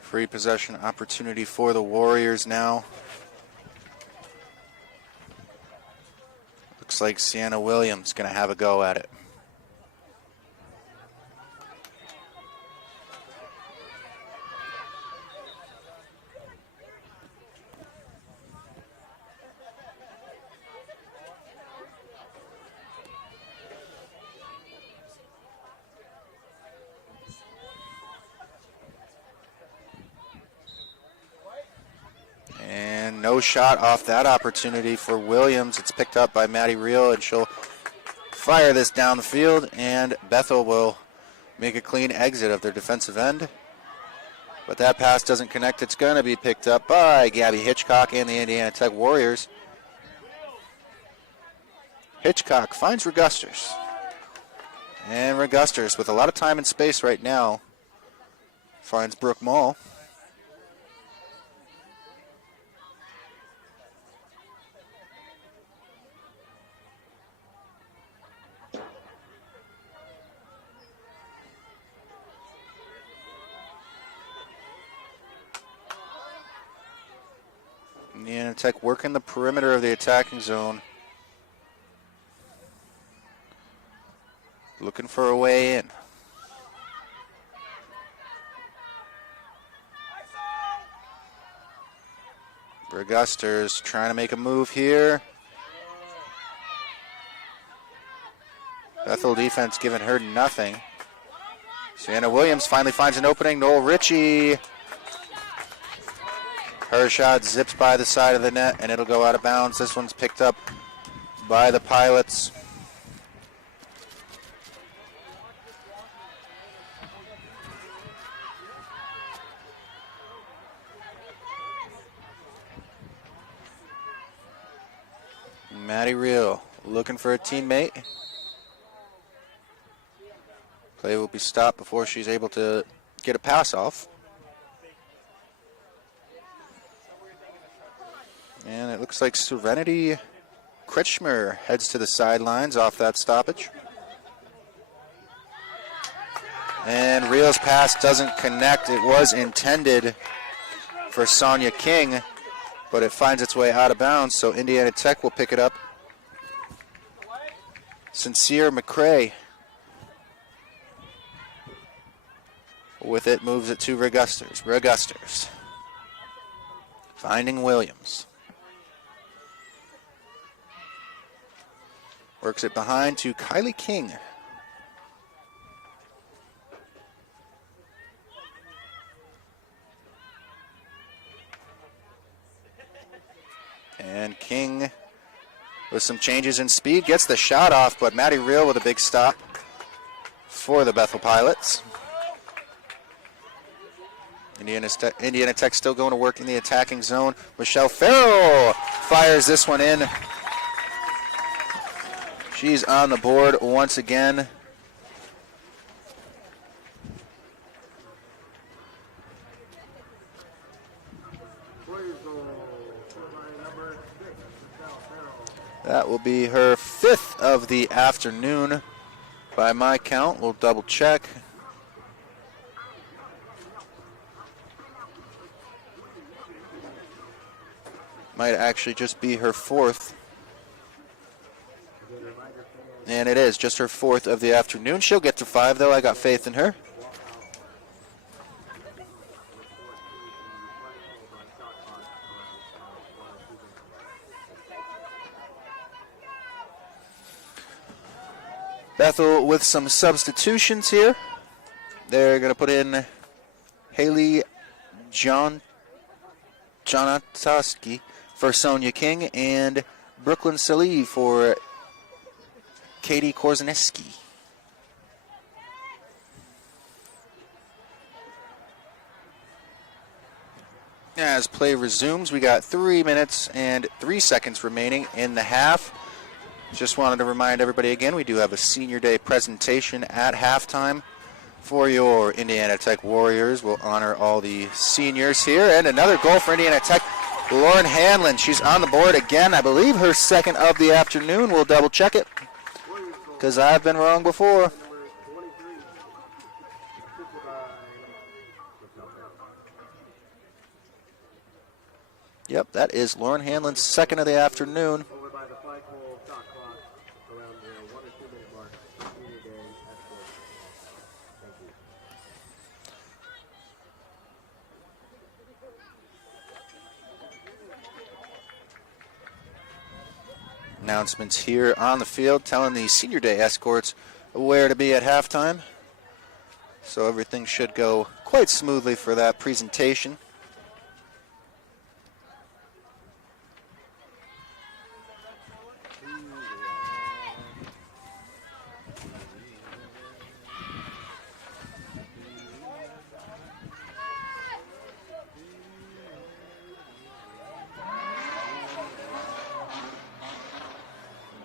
Free possession opportunity for the Warriors now. Looks like Sienna Williams going to have a go at it. And no shot off that opportunity for Williams. It's picked up by Maddie Reel, and she'll fire this down the field, and Bethel will make a clean exit of their defensive end. But that pass doesn't connect. It's going to be picked up by Gabby Hitchcock and the Indiana Tech Warriors. Hitchcock finds Regusters. And Regusters, with a lot of time and space right now, finds Brooke Mall. Indiana Tech working the perimeter of the attacking zone. Looking for a way in. Regusters trying to make a move here. Bethel defense giving her nothing. Sienna Williams finally finds an opening. Noel Ritchie Her shot zips by the side of the net, and it'll go out of bounds. This one's picked up by the Pilots. Maddie Reel looking for a teammate. Play will be stopped before she's able to get a pass off. And it looks like Serenity Kretschmer heads to the sidelines off that stoppage. And Reel's pass doesn't connect. It was intended for Sonia King, but it finds its way out of bounds, so Indiana Tech will pick it up. Sincere McCrae with it, moves it to Regusters. Regusters finding Williams. Works it behind to Kylie King. And King, with some changes in speed, gets the shot off, but Maddie Reel with a big stop for the Bethel Pilots. Indiana Tech still going to work in the attacking zone. Michelle Farrell fires this one in. She's on the board once again. That will be her 5th of the afternoon by my count. We'll double check. Might actually just be her 4th. And it is just her 4th of the afternoon. She'll get to 5, though. I got faith in her. Bethel with some substitutions here. They're going to put in Haley Jonatoski for Sonia King and Brooklyn Salih for Katie Korzaneski. As play resumes, we got 3 minutes and 3 seconds remaining in the half. Just wanted to remind everybody again, we do have a Senior Day presentation at halftime for your Indiana Tech Warriors. We'll honor all the seniors here. And another goal for Indiana Tech. Lauren Hanlon, she's on the board again. I believe her 2nd of the afternoon. We'll double check it, because I've been wrong before. Yep, that is Lauren Hanlon's 2nd of the afternoon. Announcements here on the field telling the Senior Day escorts where to be at halftime. So everything should go quite smoothly for that presentation.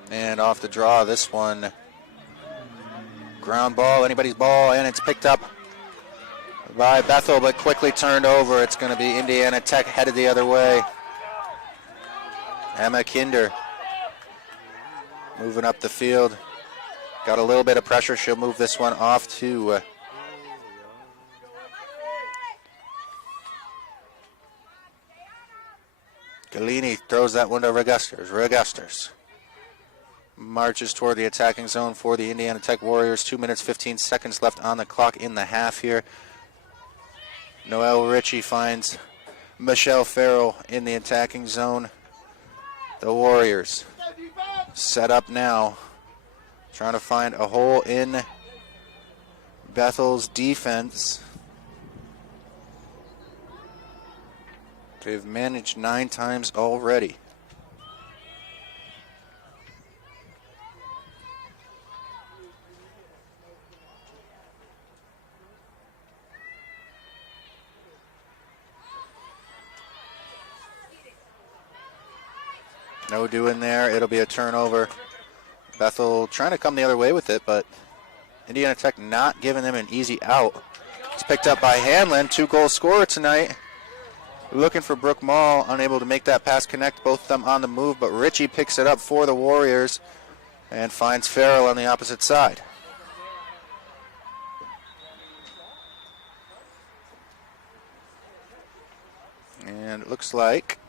And off the draw, this one, ground ball, anybody's ball, and it's picked up by Bethel, but quickly turned over. It's going to be Indiana Tech headed the other way. Emma Kinder moving up the field. Got a little bit of pressure. She'll move this one off to Galini. Throws that one to Regusters. Regusters marches toward the attacking zone for the Indiana Tech Warriors. 2 minutes, 15 seconds left on the clock in the half here. Noelle Ritchie finds Michelle Farrell in the attacking zone. The Warriors set up now, trying to find a hole in Bethel's defense. They've managed 9 times already. No doing there. It'll be a turnover. Bethel trying to come the other way with it, but Indiana Tech not giving them an easy out. It's picked up by Hanlon, 2-goal scorer tonight. Looking for Brooke Mall, unable to make that pass connect, both of them on the move, but Ritchie picks it up for the Warriors and finds Farrell on the opposite side. And it looks like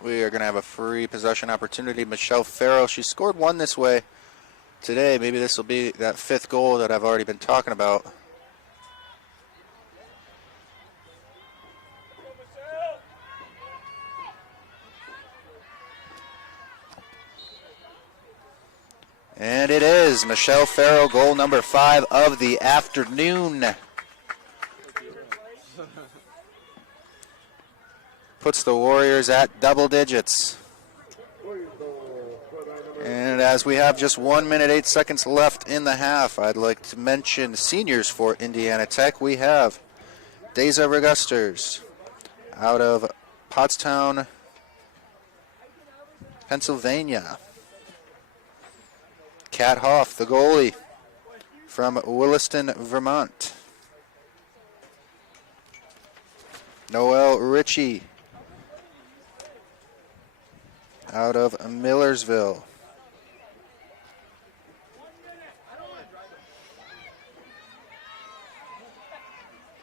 we are going to have a free possession opportunity. Michelle Farrell, she scored 1 this way today. Maybe this will be that 5th goal that I've already been talking about. And it is Michelle Farrell, goal number 5 of the afternoon. Puts the Warriors at double digits. And as we have just 1 minute, 8 seconds left in the half, I'd like to mention seniors for Indiana Tech. We have Deza Regusters out of Pottstown, Pennsylvania. Kat Hoff, the goalie from Williston, Vermont. Noelle Ritchie out of Millersville.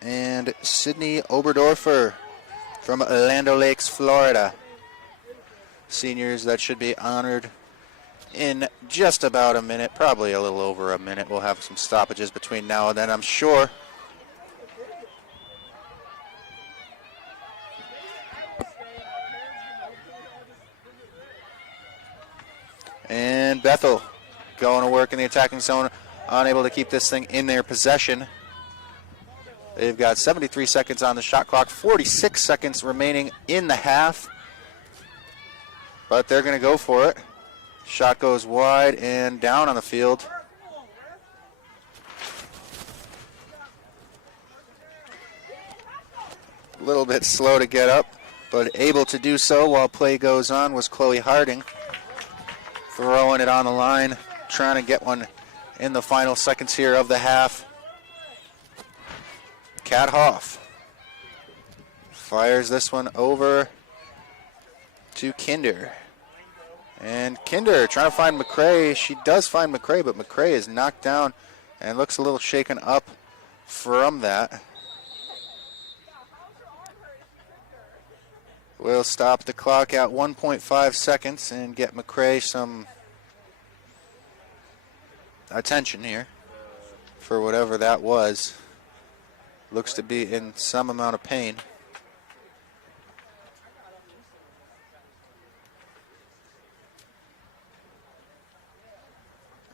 And Sydney Oberdorfer from Land O'Lakes, Florida. Seniors that should be honored in just about a minute, probably a little over a minute. We'll have some stoppages between now and then, I'm sure. And Bethel going to work in the attacking zone, unable to keep this thing in their possession. They've got 73 seconds on the shot clock, 46 seconds remaining in the half. But they're going to go for it. Shot goes wide and down on the field. A little bit slow to get up, but able to do so while play goes on was Chloe Harding. Throwing it on the line, trying to get one in the final seconds here of the half. Kat Hoff fires this one over to Kinder. And Kinder trying to find McCrae. She does find McCrae, but McCrae is knocked down and looks a little shaken up from that. We'll stop the clock at 1.5 seconds and get McCrae some attention here for whatever that was. Looks to be in some amount of pain.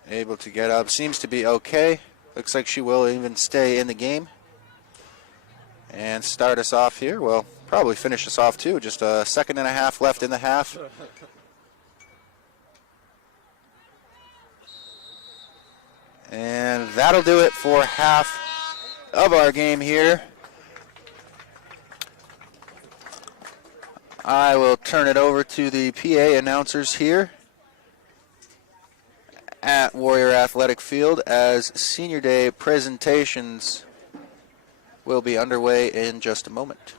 Able to get up, seems to be okay. Looks like she will even stay in the game and start us off here. Well, probably finish us off too. Just a second and a half left in the half. And that'll do it for half of our game here. I will turn it over to the PA announcers here at Warrior Athletic Field as Senior Day presentations will be underway in just a moment.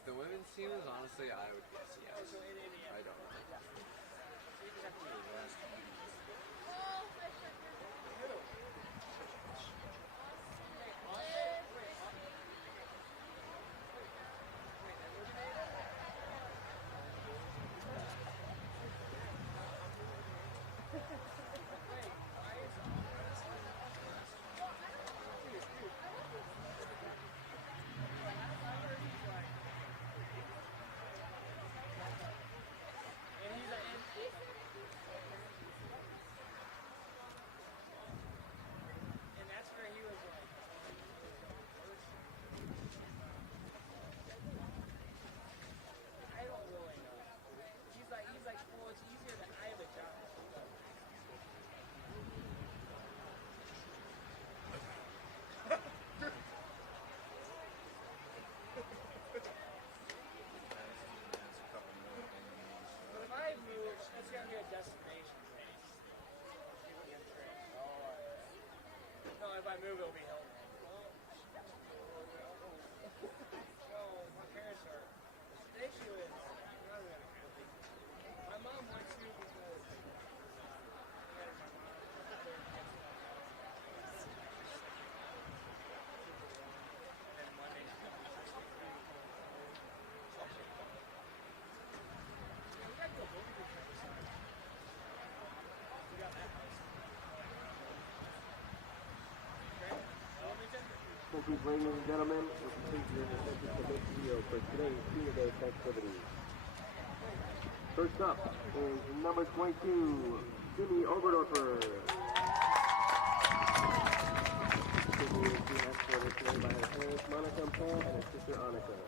If the women's team is, honestly, I would guess yes. I don't know. If I move, it'll be held. My parents are. The issue is, my mom wants to because. Thank you, ladies and gentlemen. This completes your attention to this video for today's Senior Day festivities. First up is number 22, Jimmy Oberdorfer. Jimmy is being escorted today by her parents, Monica and Paul, and her sister, Annika.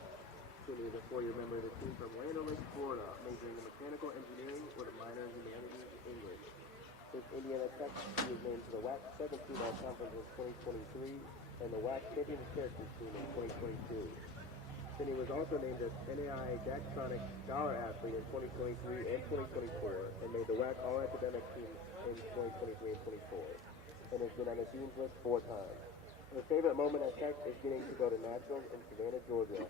Jimmy is a 4-year member of the team from Orlando Lake, Florida, majoring in mechanical engineering with a minor in humanities and English. This Indiana Tech, she was named to the WAC Second Team All-Conference in 2023 and the WAC Championship Characters Team in 2022. Finney was also named as NAI Jacksonic Scholar Athlete in 2023 and 2024 and made the WAC All-Academic Team in 2023 and 24 and has been on the Dean's List 4 times. Her favorite moment at Tech is getting to go to Nationals in Savannah, Georgia.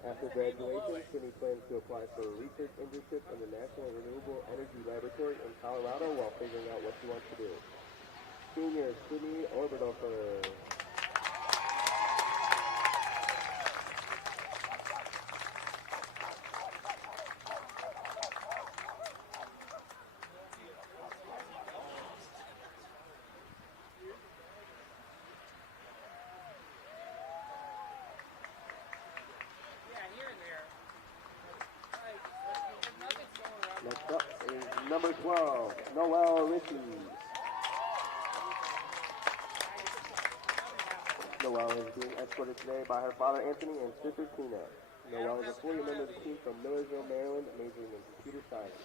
After graduation, Sydney plans to apply for a research internship in the National Renewable Energy Laboratory in Colorado while figuring out what she wants to do. Senior Sydney Oberdorfer. Next up is number 12, Noelle Ritchie. Noelle is being escorted today by her father Anthony and sister Tina. Noelle is a 4-year member of the team from Millersville, Maryland, majoring in computer science.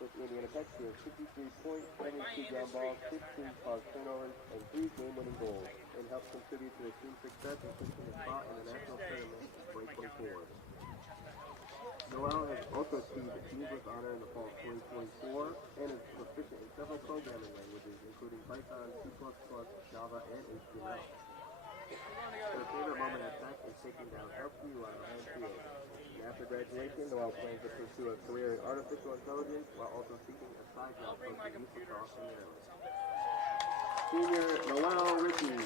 With Indiana Tech, she has 53 points, 72 ground balls, 15 caused turnovers, and 3 game-winning goals, and helps contribute to the team's success in clinching a spot in the national tournament in 2024. Noelle has also achieved the Dean's List honor in the fall of 2024 and is proficient in several programming languages, including Python, C++, Java, and HTML. Her favorite moment at Tech is taking down LPU on the home field. And after graduation, Noelle plans to pursue a career in artificial intelligence while also seeking a side job coaching youth lacrosse in Maryland. Senior Noelle Ritchie.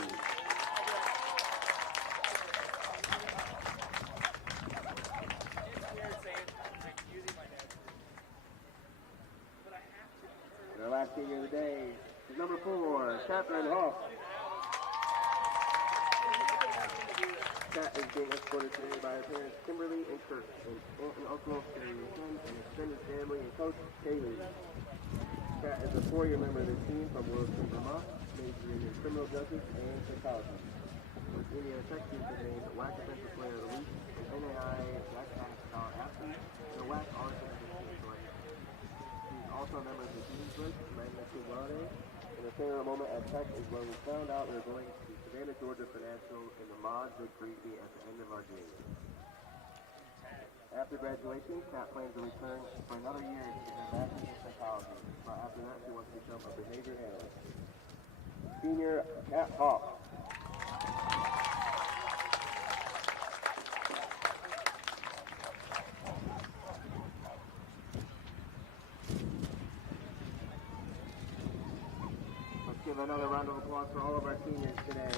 And our last senior of the day is number 4, Catherine Hoff. Kat is being escorted today by her parents, Kimberly and Kurt, and aunt and uncle, and friends and extended family, and coach, Kaylee. Kat is a 4-year member of the team from Williston, Vermont, majoring in criminal justice and psychology. With Indiana Tech, she's been named WAC Defensive Player of the Week, an NAI Jacksonic Scholar Athlete, and a WAC All-Defensive Team Selector. She's also a member of the Dean's List, magna cum laude, and her favorite moment at Tech is when we found out we were going to Savannah, Georgia for Nationals, and the mods would greet me at the end of our game. After graduation, Kat plans to return for another year to get her master's in psychology, but after that she wants to become a behavior analyst. Senior Kat Hoff. give another round of applause for all of our seniors today.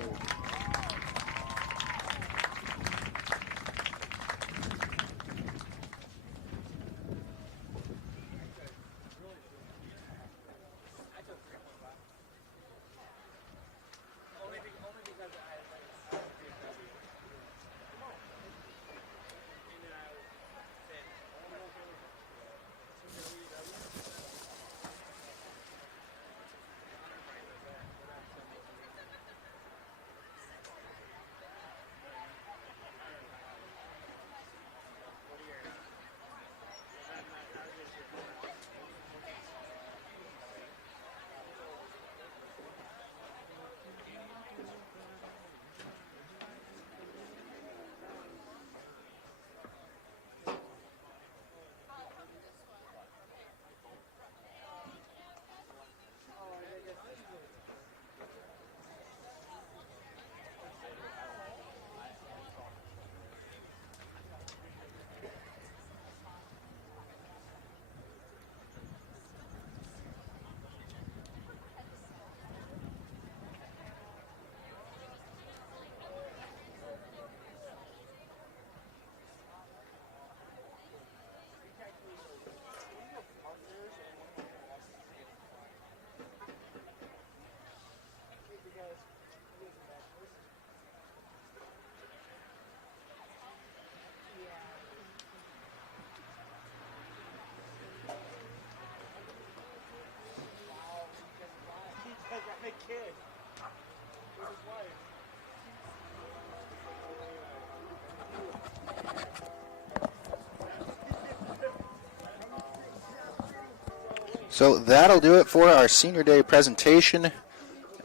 So that'll do it for our Senior Day presentation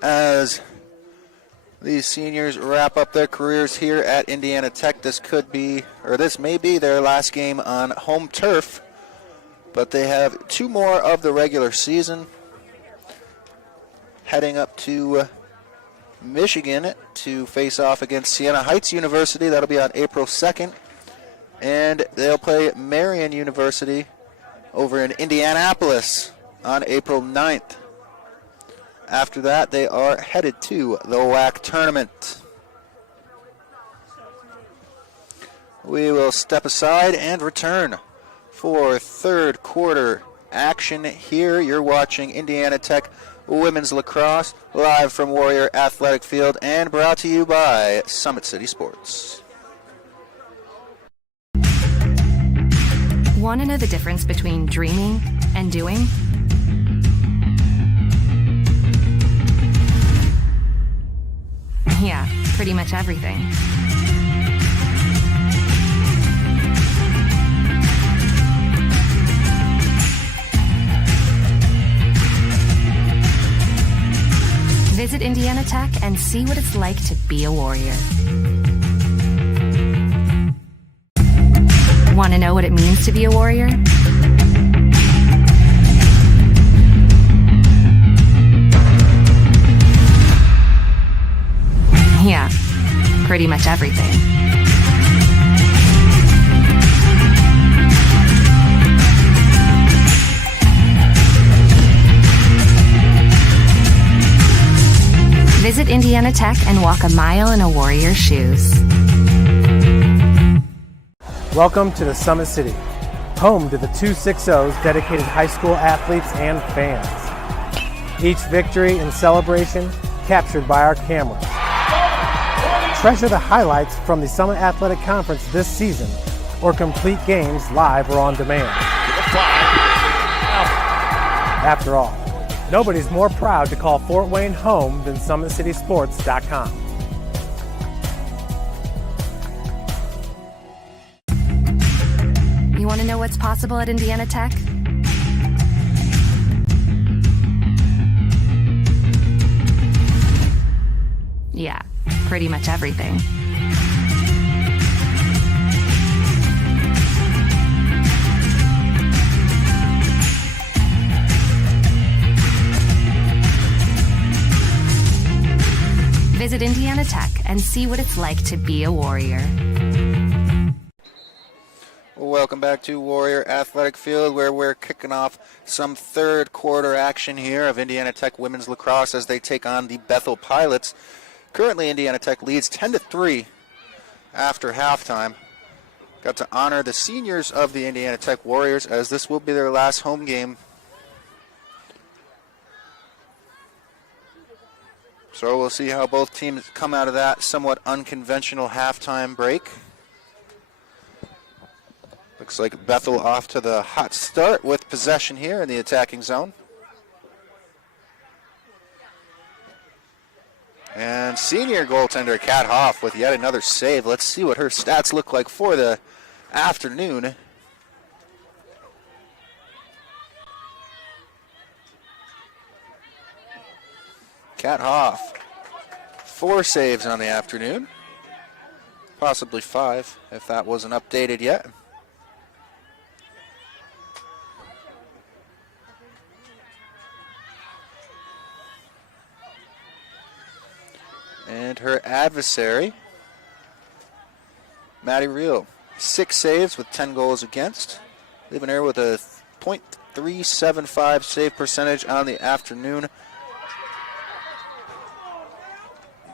as these seniors wrap up their careers here at Indiana Tech. This may be their last game on home turf, but they have 2 more of the regular season, heading up to Michigan to face off against Siena Heights University. That'll be on April 2nd. And they'll play Marian University over in Indianapolis on April 9th. After that, they are headed to the WAC tournament. We will step aside and return for third quarter action here. You're watching Indiana Tech Women's Lacrosse live from Warrior Athletic Field and brought to you by Summit City Sports. Want to know the difference between dreaming and doing? Yeah, pretty much everything. Visit Indiana Tech and see what it's like to be a warrior. Want to know what it means to be a warrior? Yeah, pretty much everything. Visit Indiana Tech and walk a mile in a warrior's shoes. Welcome to the Summit City, home to the 260's dedicated high school athletes and fans. Each victory and celebration captured by our camera. Treasure the highlights from the Summit Athletic Conference this season, or complete games live or on demand. After all, nobody's more proud to call Fort Wayne home than SummitCitySports.com. You want to know what's possible at Indiana Tech? Yeah, pretty much everything. Visit Indiana Tech and see what it's like to be a warrior. Welcome back to Warrior Athletic Field, where we're kicking off some third quarter action here of Indiana Tech women's lacrosse as they take on the Bethel Pilots. Currently, Indiana Tech leads 10-3 after halftime. Got to honor the seniors of the Indiana Tech Warriors as this will be their last home game. So we'll see how both teams come out of that somewhat unconventional halftime break. Looks like Bethel off to the hot start with possession here in the attacking zone. And senior goaltender Kat Hoff with yet another save. Let's see what her stats look like for the afternoon. Kat Hoff, 4 saves on the afternoon. Possibly 5 if that wasn't updated yet. And her adversary, Maddie Reel, 6 saves with 10 goals against, leaving her with a .375 save percentage on the afternoon.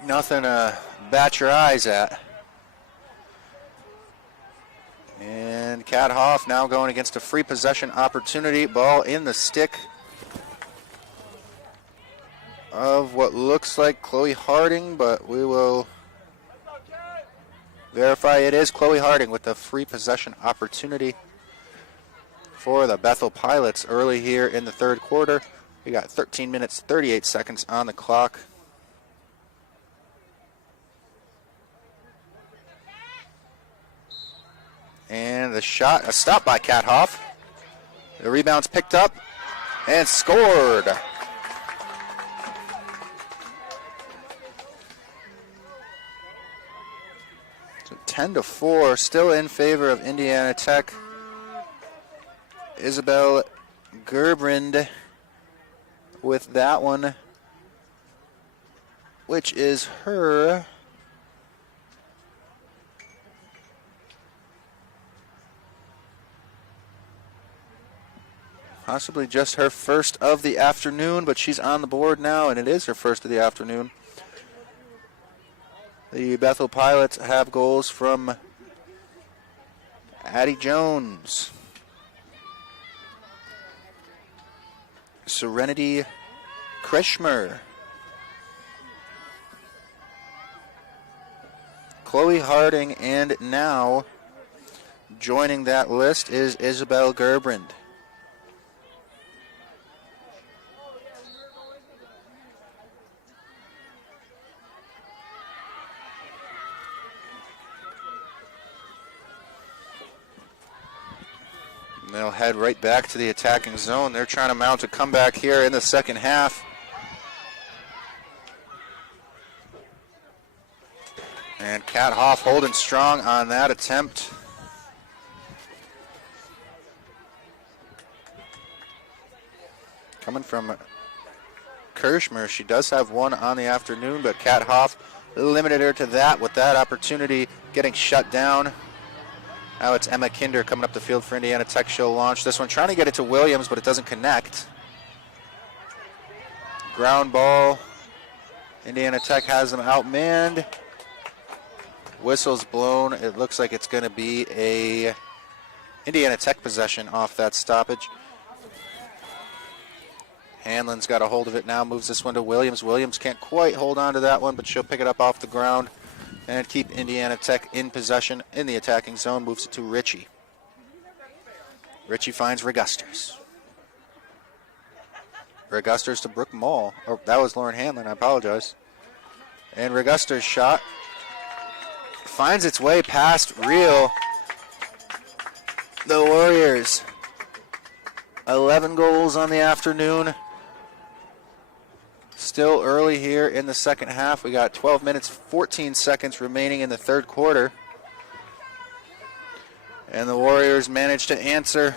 Nothing to bat your eyes at. And Kat Hoff now going against a free possession opportunity. Ball in the stick of what looks like Chloe Harding, but we will verify it is Chloe Harding with the free possession opportunity for the Bethel Pilots early here in the third quarter. We got 13 minutes, 38 seconds on the clock. And the shot, a stop by Kat Hoff. The rebound's picked up and scored. So 10-4, still in favor of Indiana Tech. Isabel Gerbrand with that one, which is her possibly just her first of the afternoon, but she's on the board now, and it is her first of the afternoon. The Bethel Pilots have goals from Addie Jones, Serenity Krishmer, Chloe Harding, and now joining that list is Isabel Gerbrand. They'll head right back to the attacking zone. They're trying to mount a comeback here in the second half. And Kat Hoff holding strong on that attempt. Coming from Kirschmer, she does have one on the afternoon, but Kat Hoff limited her to that with that opportunity getting shut down. Now it's Emma Kinder coming up the field for Indiana Tech. She'll launch this one, trying to get it to Williams, but it doesn't connect. Ground ball. Indiana Tech has them outmanned. Whistle's blown. It looks like it's going to be a Indiana Tech possession off that stoppage. Hanlon's got a hold of it now, moves this one to Williams. Williams can't quite hold on to that one, but she'll pick it up off the ground and keep Indiana Tech in possession in the attacking zone. Moves it to Ritchie. Ritchie finds Regusters. Regusters to Brooke Mall. Oh, that was Lauren Hanlon, I apologize. And Regusters' shot finds its way past Reel. The Warriors, 11 goals on the afternoon. Still early here in the second half. We got 12 minutes, 14 seconds remaining in the third quarter. And the Warriors managed to answer.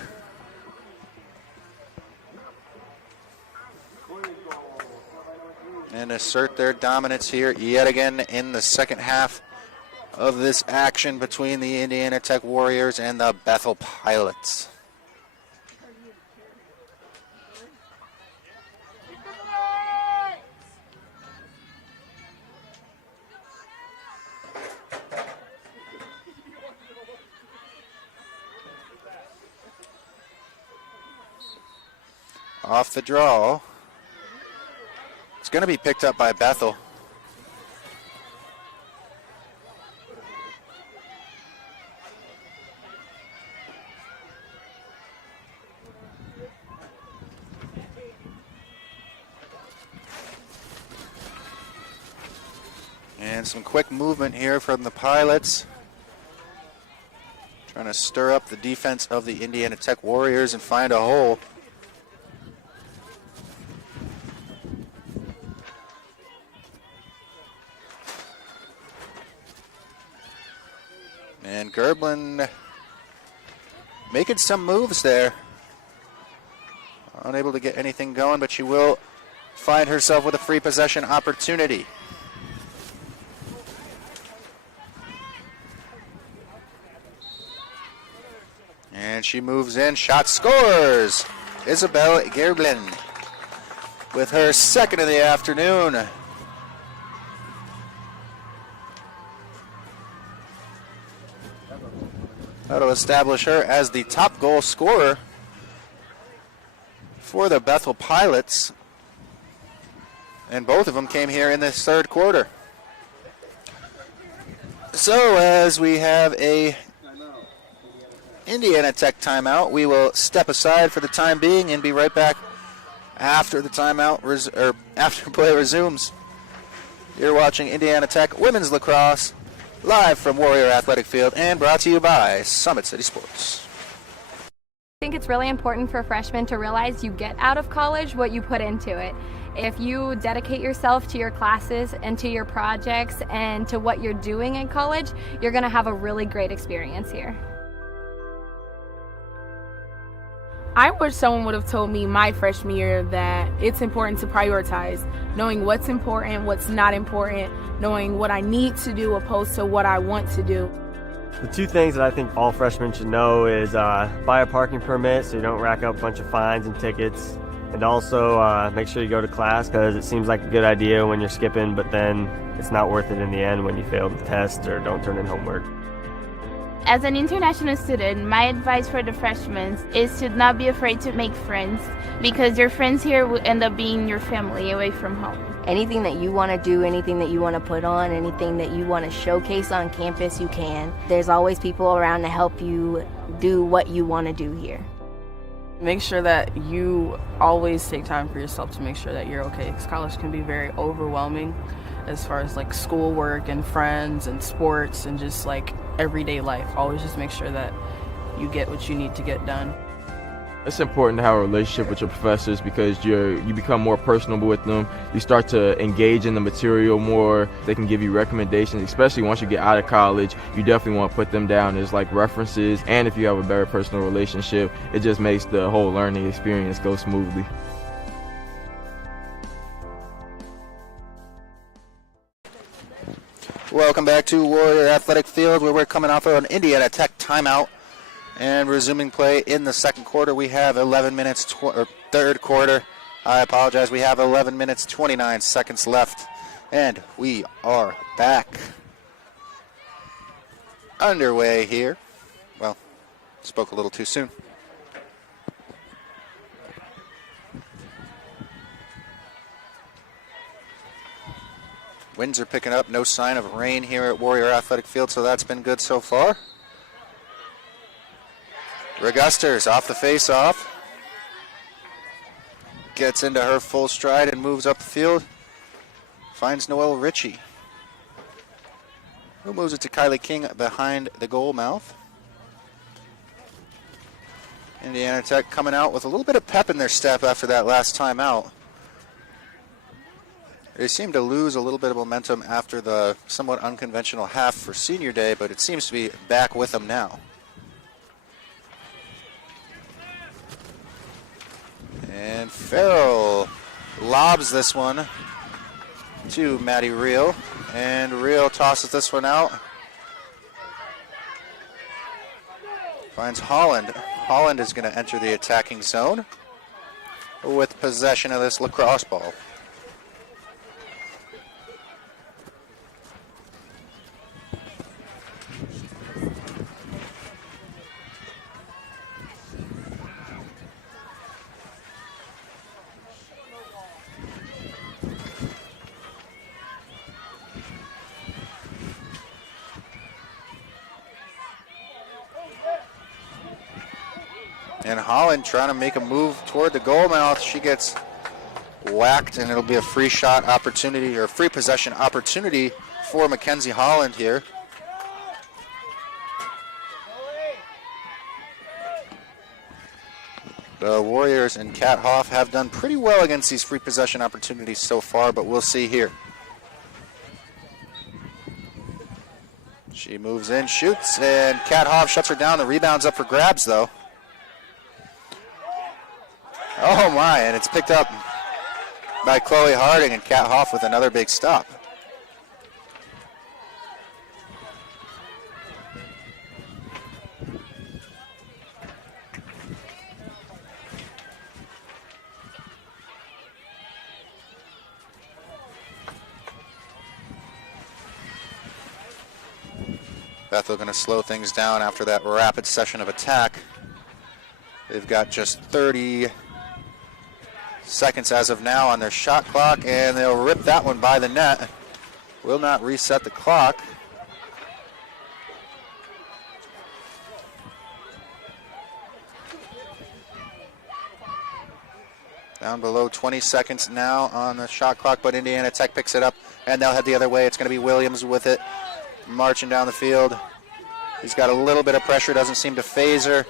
And assert their dominance here yet again in the second half. of this action between the Indiana Tech Warriors and the Bethel Pilots. Off the draw. It's going to be picked up by Bethel. And some quick movement here from the Pilots. Trying to stir up the defense of the Indiana Tech Warriors and find a hole. And Gerblin making some moves there. Unable to get anything going, but she will find herself with a free possession opportunity. And she moves in, shot scores! Isabel Gerblin with her second of the afternoon. That'll establish her as the top goal scorer for the Bethel Pilots. And both of them came here in this third quarter. So as we have a Indiana Tech timeout, we will step aside for the time being and be right back after the timeout after play resumes. You're watching Indiana Tech Women's Lacrosse live from Warrior Athletic Field and brought to you by Summit City Sports. I think it's really important for freshmen to realize you get out of college what you put into it. If you dedicate yourself to your classes and to your projects and to what you're doing in college, you're going to have a really great experience here. I wish someone would have told me my freshman year that it's important to prioritize, knowing what's important, what's not important, knowing what I need to do opposed to what I want to do. The two things that I think all freshmen should know is buy a parking permit so you don't rack up a bunch of fines and tickets, and also make sure you go to class, because it seems like a good idea when you're skipping, but then it's not worth it in the end when you fail the test or don't turn in homework. As an international student, my advice for the freshmen is to not be afraid to make friends, because your friends here will end up being your family away from home. Anything that you want to do, anything that you want to put on, anything that you want to showcase on campus, you can. There's always people around to help you do what you want to do here. Make sure that you always take time for yourself to make sure that you're okay, because college can be very overwhelming as far as like schoolwork and friends and sports and just like everyday life. Always just make sure that you get what you need to get done. It's important to have a relationship with your professors, because you become more personable with them. You start to engage in the material more. They can give you recommendations, especially once you get out of college. You definitely want to put them down as like references, and if you have a better personal relationship, it just makes the whole learning experience go smoothly. Welcome back to Warrior Athletic Field, where we're coming off of an Indiana Tech timeout and resuming play in the second quarter. We have 11 minutes, third quarter. I apologize. We have 11 minutes, 29 seconds left, and we are back underway here. Well, spoke a little too soon. Winds are picking up. No sign of rain here at Warrior Athletic Field, so that's been good so far. Regusters off the face-off. Gets into her full stride and moves up the field. Finds Noelle Ritchie, who moves it to Kylie King behind the goal mouth. Indiana Tech coming out with a little bit of pep in their step after that last time out. They seem to lose a little bit of momentum after the somewhat unconventional half for senior day, but it seems to be back with them now. And Farrell lobs this one to Maddie Reel, and Reel tosses this one out Finds Holland. Holland is going to enter the attacking zone with possession of this lacrosse ball. And Holland trying to make a move toward the goal mouth. She gets whacked, and it'll be a free shot opportunity or free possession opportunity for Mackenzie Holland here. The Warriors and Kat Hoff have done pretty well against these free possession opportunities so far, but we'll see here. She moves in, shoots, and Kat Hoff shuts her down. The rebound's up for grabs, though. Oh my, and it's picked up by Chloe Harding, and Kat Hoff with another big stop. Bethel going to slow things down after that rapid session of attack. They've got just 30 seconds as of now on their shot clock, and they'll rip that one by the net. Will not reset the clock. Down below 20 seconds now on the shot clock, but Indiana Tech picks it up, and they'll head the other way. It's going to be Williams with it, marching down the field. He's got a little bit of pressure, doesn't seem to phase her.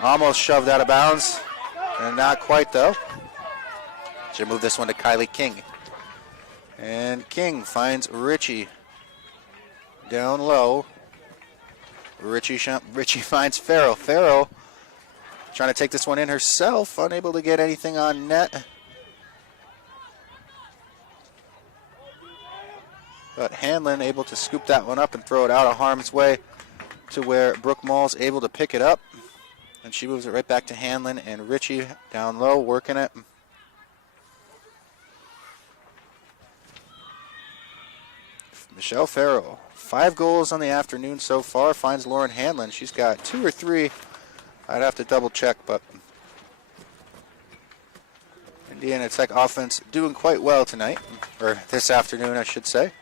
Almost shoved out of bounds, and not quite though. Should move this one to Kylie King. And King finds Richie down low. Richie finds Farrell. Farrell trying to take this one in herself, unable to get anything on net. But Hanlon able to scoop that one up and throw it out of harm's way to where Brooke Mall's able to pick it up. And she moves it right back to Hanlon, and Richie down low working it. Michelle Farrell, 5 goals on the afternoon so far, finds Lauren Hanlon. She's got 2 or 3. I'd have to double check, but Indiana Tech offense doing quite well tonight, or this afternoon, I should say.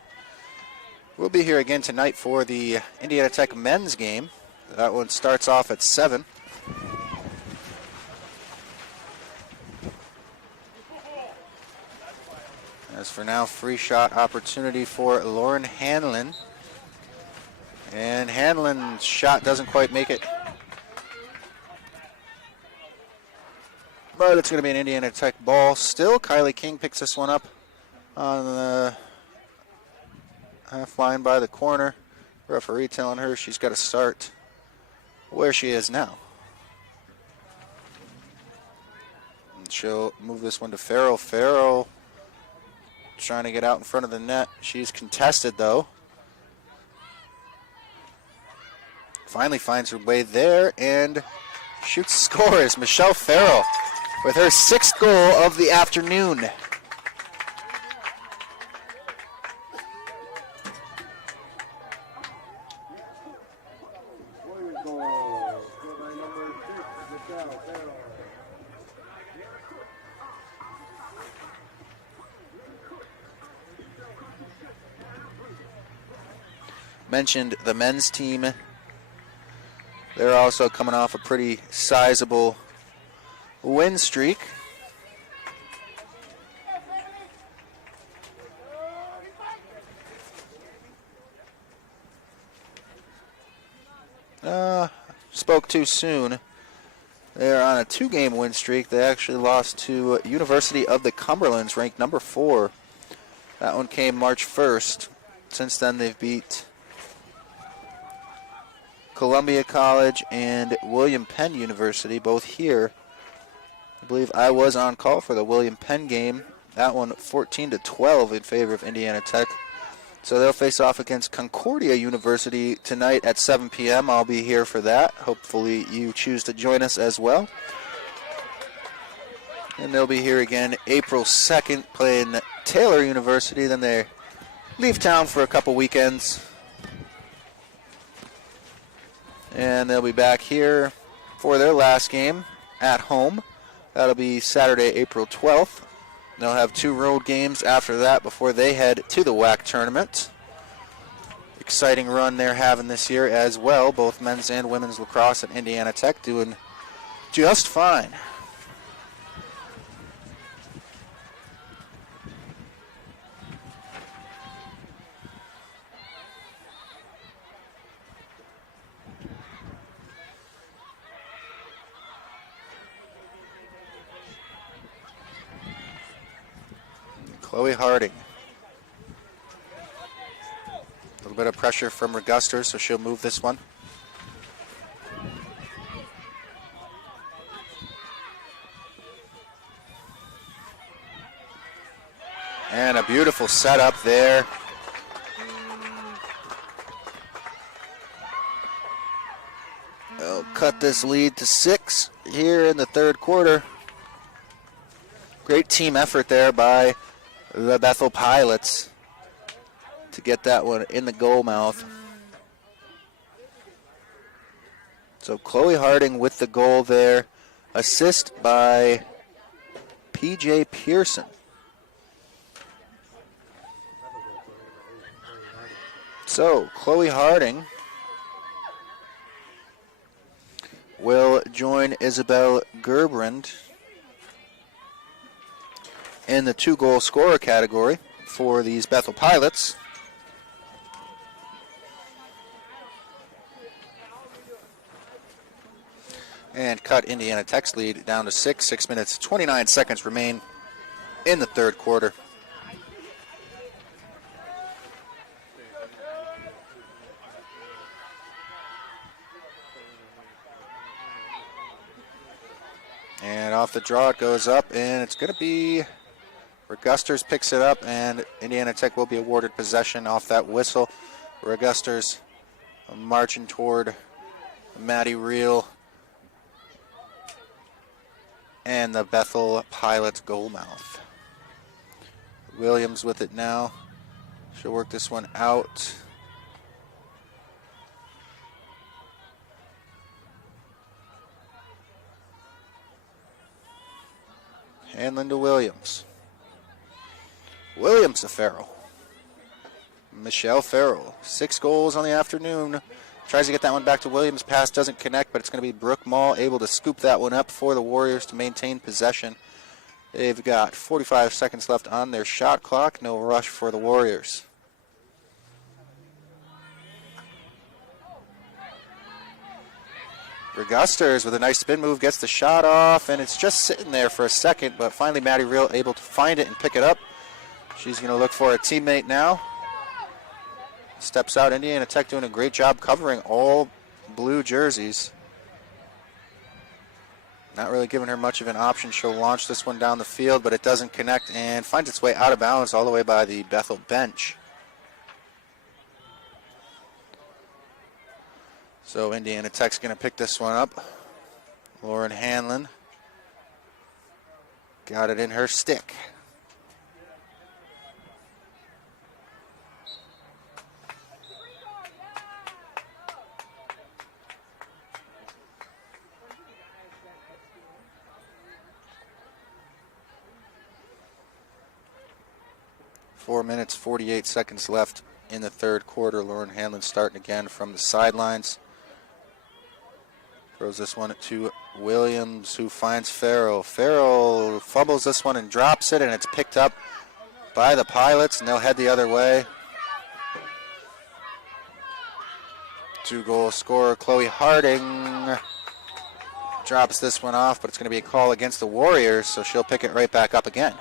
We'll be here again tonight for the Indiana Tech men's game. That one starts off at 7. As for now, free shot opportunity for Lauren Hanlon. And Hanlon's shot doesn't quite make it. But it's going to be an Indiana Tech ball still. Kylie King picks this one up on the half line by the corner. Referee telling her she's got to start where she is now. And she'll move this one to Farrell. Farrell trying to get out in front of the net. She's contested though. Finally finds her way there and shoots, scores. Michelle Farrell with her 6th goal of the afternoon. Mentioned the men's team. They're also coming off a pretty sizable win streak. Spoke too soon. They're on a 2-game win streak. They actually lost to University of the Cumberlands, ranked number 4. That one came March 1st. Since then, they've beat Columbia College and William Penn University, both here. I believe I was on call for the William Penn game. That one 14-12 in favor of Indiana Tech. So they'll face off against Concordia University tonight at 7 p.m. I'll be here for that. Hopefully you choose to join us as well. And they'll be here again April 2nd playing Taylor University. Then they leave town for a couple weekends. And they'll be back here for their last game at home. That'll be Saturday, April 12th. They'll have 2 road games after that before they head to the WAC tournament. Exciting run they're having this year as well. Both men's and women's lacrosse at Indiana Tech doing just fine. Chloe Harding. A little bit of pressure from Reguster, so she'll move this one. And a beautiful setup there. They'll cut this lead to 6 here in the third quarter. Great team effort there by the Bethel Pilots to get that one in the goal mouth. So Chloe Harding with the goal there. Assist by P.J. Pearson. So Chloe Harding will join Isabel Gerbrand in the 2-goal scorer category for these Bethel Pilots. And cut Indiana Tech's lead down to 6. 6 minutes, 29 seconds remain in the third quarter. And off the draw it goes up, and it's going to be Regusters picks it up, and Indiana Tech will be awarded possession off that whistle. Regusters marching toward Maddie Reel and the Bethel Pilots goal mouth. Williams with it now. She'll work this one out. And Linda Williams. Williams to Farrell. Michelle Farrell, 6 goals on the afternoon. Tries to get that one back to Williams. Pass doesn't connect, but it's going to be Brooke Mall able to scoop that one up for the Warriors to maintain possession. They've got 45 seconds left on their shot clock. No rush for the Warriors. Regusters with a nice spin move gets the shot off, and it's just sitting there for a second, but finally Maddie Reel able to find it and pick it up. She's going to look for a teammate now. Steps out. Indiana Tech doing a great job covering all blue jerseys. Not really giving her much of an option. She'll launch this one down the field, but it doesn't connect and finds its way out of bounds all the way by the Bethel bench. So Indiana Tech's going to pick this one up. Lauren Hanlon got it in her stick. Four minutes, 48 seconds left in the third quarter. Lauren Hanlon starting again from the sidelines. Throws this one to Williams, who finds Farrell. Farrell fumbles this one and drops it, and it's picked up by the Pilots, and they'll head the other way. 2-goal scorer Chloe Harding drops this one off, but it's going to be a call against the Warriors, so she'll pick it right back up again.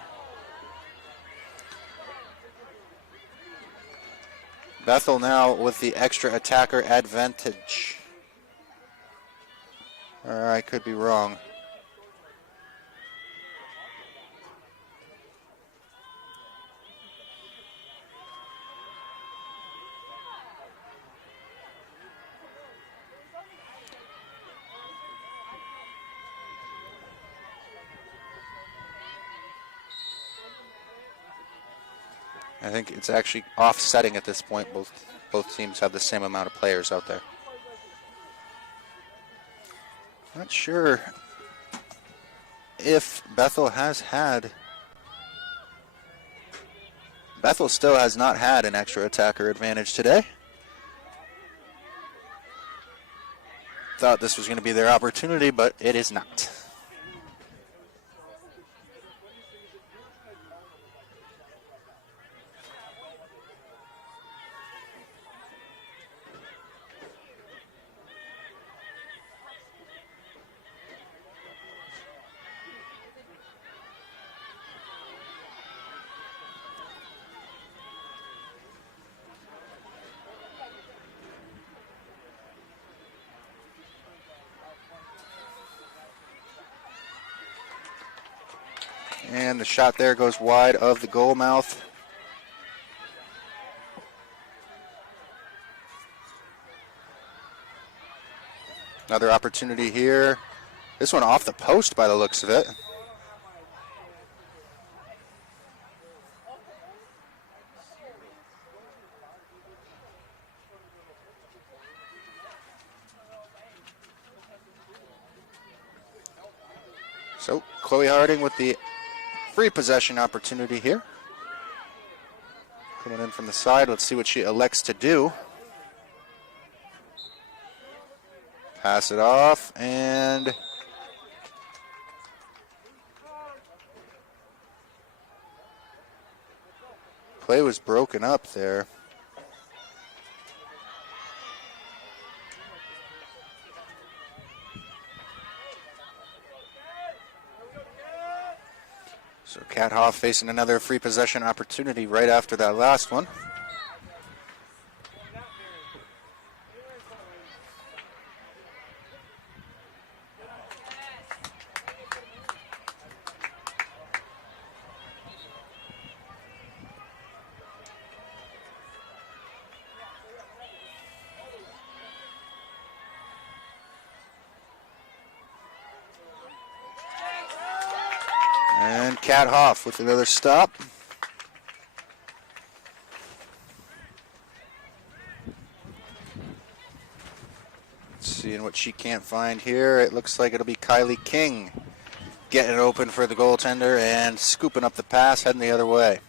Bethel now with the extra attacker advantage. I could be wrong. I think it's actually offsetting at this point. Both teams have the same amount of players out there. Not sure if Bethel still has not had an extra attacker advantage today. Thought this was going to be their opportunity, but it is not. And the shot there goes wide of the goal mouth. Another opportunity here. This one off the post by the looks of it. So Chloe Harding with the free possession opportunity here. Coming in from the side, let's see what she elects to do. Pass it off, and play was broken up there. So Kat Hoff facing another free possession opportunity right after that last one. And Kat Hoff with another stop. Seeing what she can't find here. It looks like it'll be Kylie King getting it open for the goaltender and scooping up the pass, heading the other way.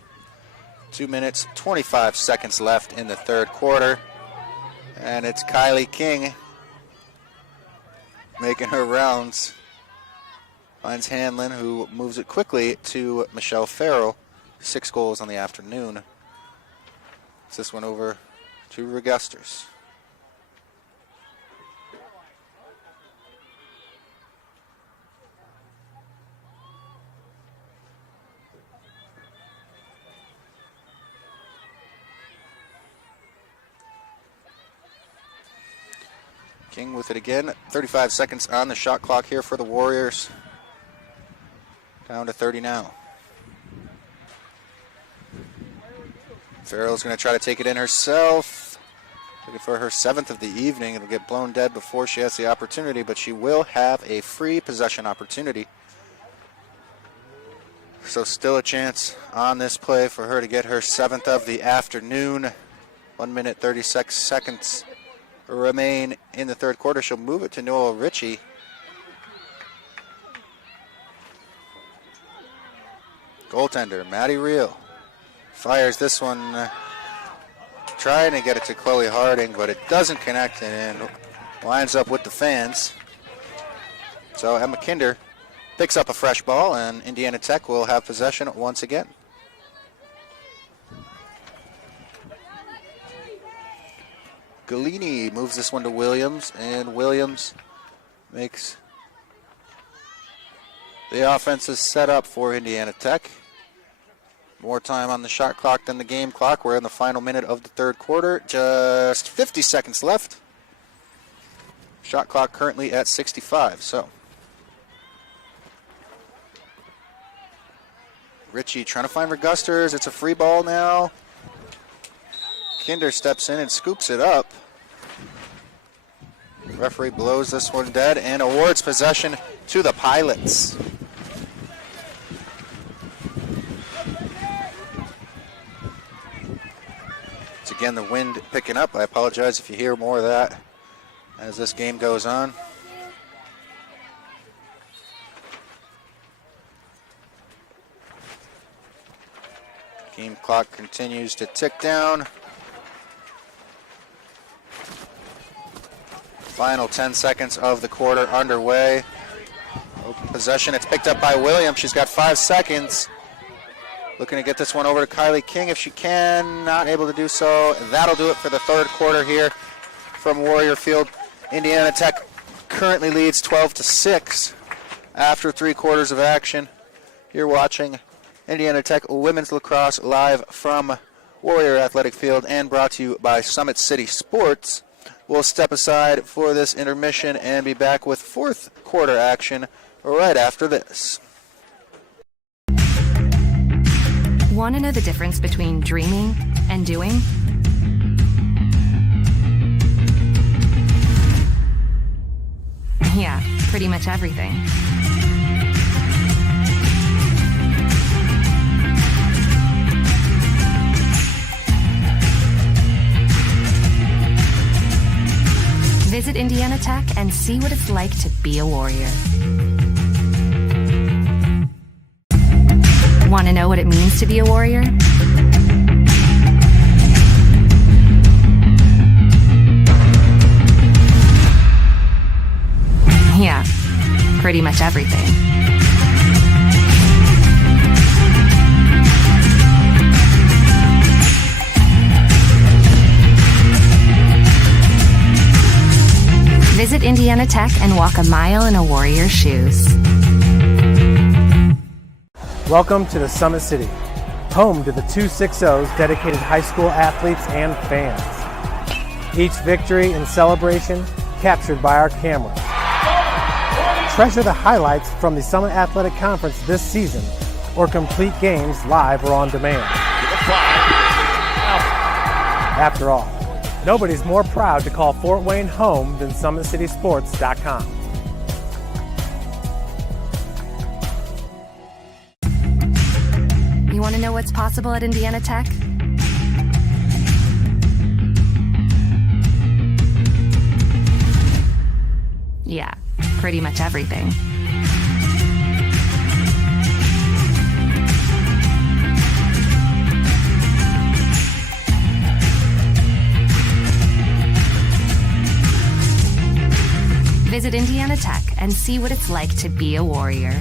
2 minutes, 25 seconds left in the third quarter. And it's Kylie King making her rounds. Finds Hanlon, who moves it quickly to Michelle Farrell. 6 goals on the afternoon. It's this one over to Regusters. King with it again. 35 seconds on the shot clock here for the Warriors. Down to 30 now. Farrell's going to try to take it in herself. Looking for her 7th of the evening. It'll get blown dead before she has the opportunity, but she will have a free possession opportunity. So still a chance on this play for her to get her 7th of the afternoon. 1 minute, 36 seconds remain in the third quarter. She'll move it to Noel Ritchie. Goaltender, Maddie Reel, fires this one, trying to get it to Chloe Harding, but it doesn't connect and lines up with the fans. So Emma Kinder picks up a fresh ball, and Indiana Tech will have possession once again. Galini moves this one to Williams, and Williams makes the offense is set up for Indiana Tech. More time on the shot clock than the game clock. We're in the final minute of the third quarter. Just 50 seconds left. Shot clock currently at 65. So Ritchie trying to find Regusters. It's a free ball now. Kinder steps in and scoops it up. The referee blows this one dead and awards possession to the Pilots. Once again, the wind picking up. I apologize if you hear more of that as this game goes on. Game clock continues to tick down. Final 10 seconds of the quarter underway. Open possession, it's picked up by Williams. She's got 5 seconds. Looking to get this one over to Kylie King if she can. Not able to do so. That'll do it for the third quarter here from Warrior Field. Indiana Tech currently leads 12-6 after 3 quarters of action. You're watching Indiana Tech Women's Lacrosse live from Warrior Athletic Field and brought to you by Summit City Sports. We'll step aside for this intermission and be back with fourth quarter action right after this. Want to know the difference between dreaming and doing? Yeah, pretty much everything. Visit Indiana Tech and see what it's like to be a warrior. Want to know what it means to be a warrior? Yeah, pretty much everything. Visit Indiana Tech and walk a mile in a warrior's shoes. Welcome to the Summit City, home to the 260's dedicated high school athletes and fans. Each victory and celebration captured by our camera. Treasure the highlights from the Summit Athletic Conference this season or complete games live or on demand. After all, nobody's more proud to call Fort Wayne home than SummitCitySports.com. You want to know what's possible at Indiana Tech? Yeah, pretty much everything. Visit Indiana Tech and see what it's like to be a warrior.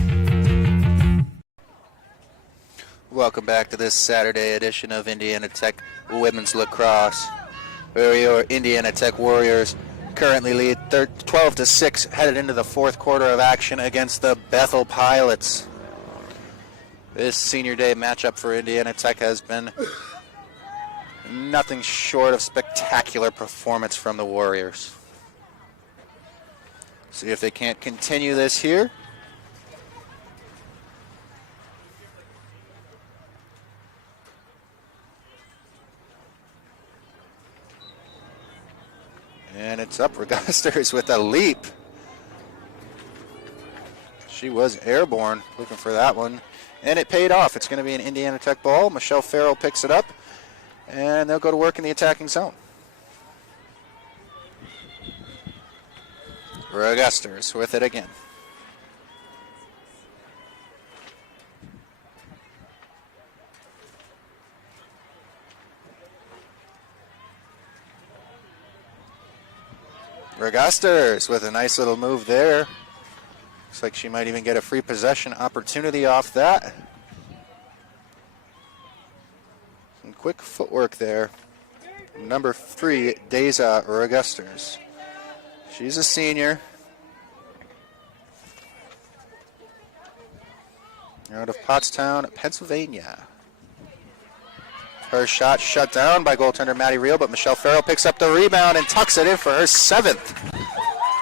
Welcome back to this Saturday edition of Indiana Tech Women's Lacrosse, where your Indiana Tech Warriors currently lead 12-6, headed into the fourth quarter of action against the Bethel Pilots. This senior day matchup for Indiana Tech has been nothing short of spectacular performance from the Warriors. See if they can't continue this here. And it's up Regasters with a leap. She was airborne, looking for that one. And it paid off. It's going to be an Indiana Tech ball. Michelle Farrell picks it up, and they'll go to work in the attacking zone. Regasters with it again. Regasters with a nice little move there. Looks like she might even get a free possession opportunity off that. Some quick footwork there. Number 3, Deza Regasters. She's a senior. Out of Pottstown, Pennsylvania. Her shot shut down by goaltender Maddie Reel, but Michelle Farrell picks up the rebound and tucks it in for her 7th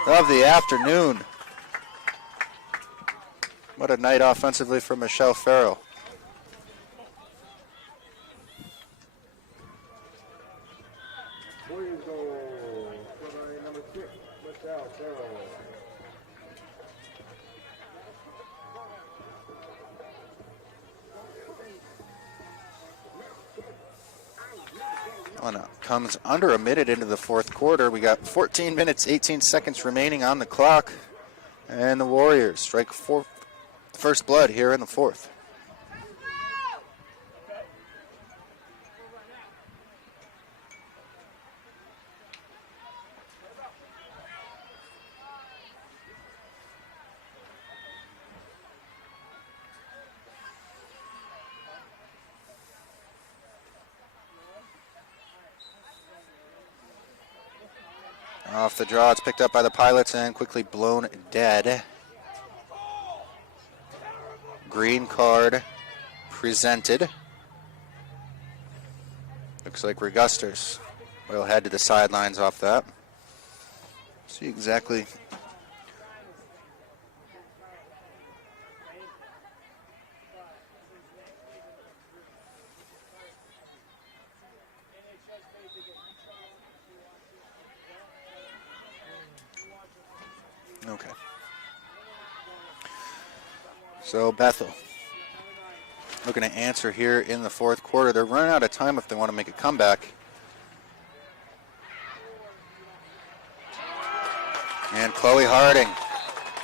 of the afternoon. What a night offensively for Michelle Farrell. one comes under a minute into the fourth quarter. We got 14 minutes, 18 seconds remaining on the clock. And the Warriors strike first blood here in the fourth. Off the draw, it's picked up by the Pilots and quickly blown dead. Green card presented. Looks like Regusters will head to the sidelines off that. See exactly. Okay. So Bethel looking to answer here in the fourth quarter. They're running out of time if they want to make a comeback. And Chloe Harding,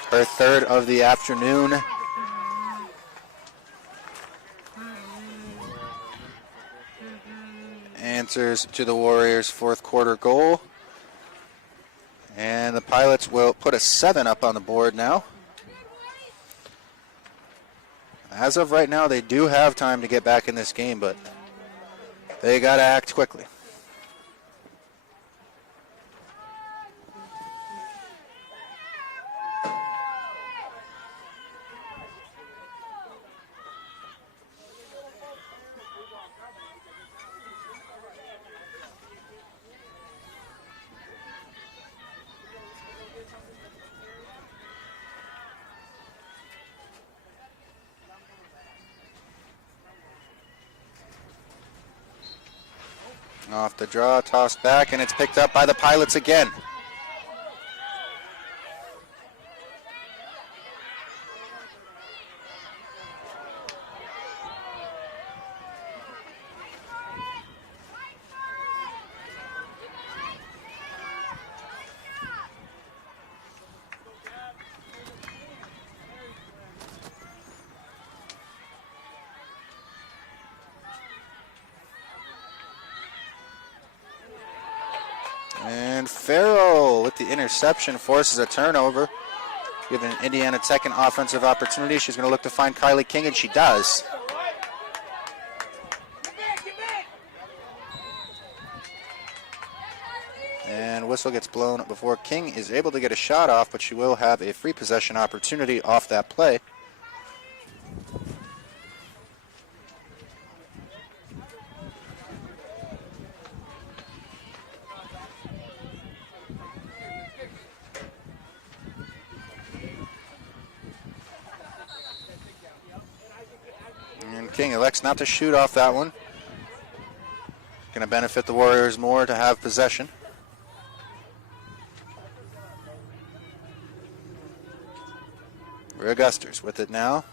her third of the afternoon. Answers to the Warriors' fourth quarter goal. And the Pilots will put a 7 up on the board now. As of right now, they do have time to get back in this game, but they got to act quickly. Off the draw, tossed back, and it's picked up by the Pilots again. And Farrell with the interception forces a turnover, giving Indiana Tech an offensive opportunity. She's going to look to find Kylie King, and she does. And whistle gets blown before King is able to get a shot off, but she will have a free possession opportunity off that play. King elects not to shoot off that one. Going to benefit the Warriors more to have possession. Regusters with it now.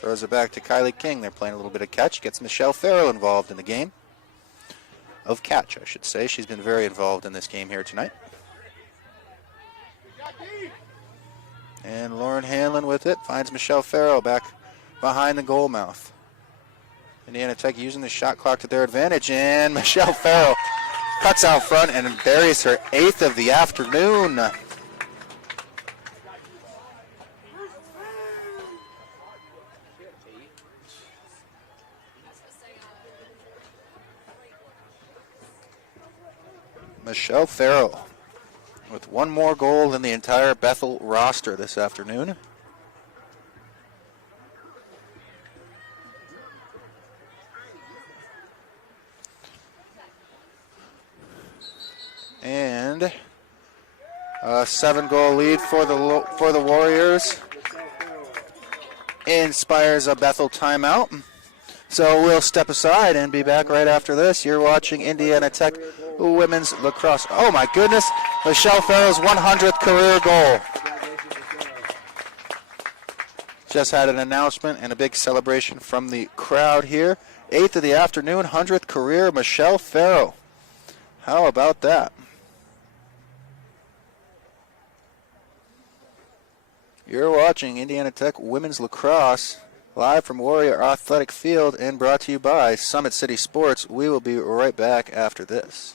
Throws it back to Kylie King. They're playing a little bit of catch. Gets Michelle Farrell involved in the game. Of catch, I should say. She's been very involved in this game here tonight. And Lauren Hanlon with it. Finds Michelle Farrell back behind the goal mouth. Indiana Tech using the shot clock to their advantage, and Michelle Farrell cuts out front and buries her 8th of the afternoon. Michelle Farrell with one more goal than the entire Bethel roster this afternoon. And a 7-goal lead for the Warriors inspires a Bethel timeout. So we'll step aside and be back right after this. You're watching Indiana Tech Women's Lacrosse. Oh my goodness, Michelle Farrell's 100th career goal. Just had an announcement and a big celebration from the crowd here 8th of the afternoon, 100th career, Michelle Farrow. How about that? You're watching Indiana Tech Women's Lacrosse live from Warrior Athletic Field and brought to you by Summit City Sports. We will be right back after this.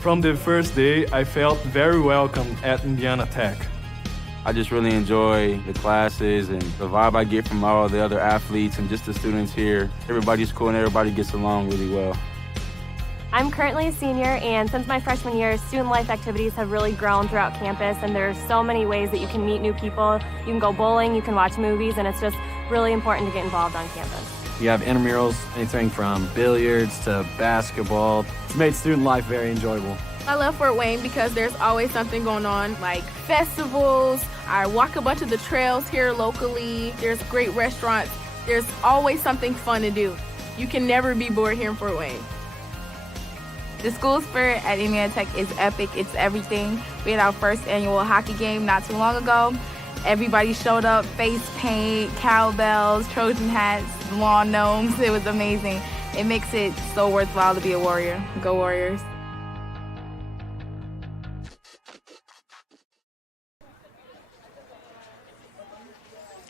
From the first day, I felt very welcome at Indiana Tech. I just really enjoy the classes and the vibe I get from all the other athletes and just the students here. Everybody's cool and everybody gets along really well. I'm currently a senior, and since my freshman year, student life activities have really grown throughout campus, and there's so many ways that you can meet new people. You can go bowling, you can watch movies, and it's just really important to get involved on campus. You have intramurals, anything from billiards to basketball. It's made student life very enjoyable. I love Fort Wayne because there's always something going on, like festivals. I walk a bunch of the trails here locally. There's great restaurants. There's always something fun to do. You can never be bored here in Fort Wayne. The school spirit at Indiana Tech is epic. It's everything. We had our first annual hockey game not too long ago. Everybody showed up, face paint, cowbells, Trojan hats, lawn gnomes. It was amazing. It makes it so worthwhile to be a Warrior. Go Warriors.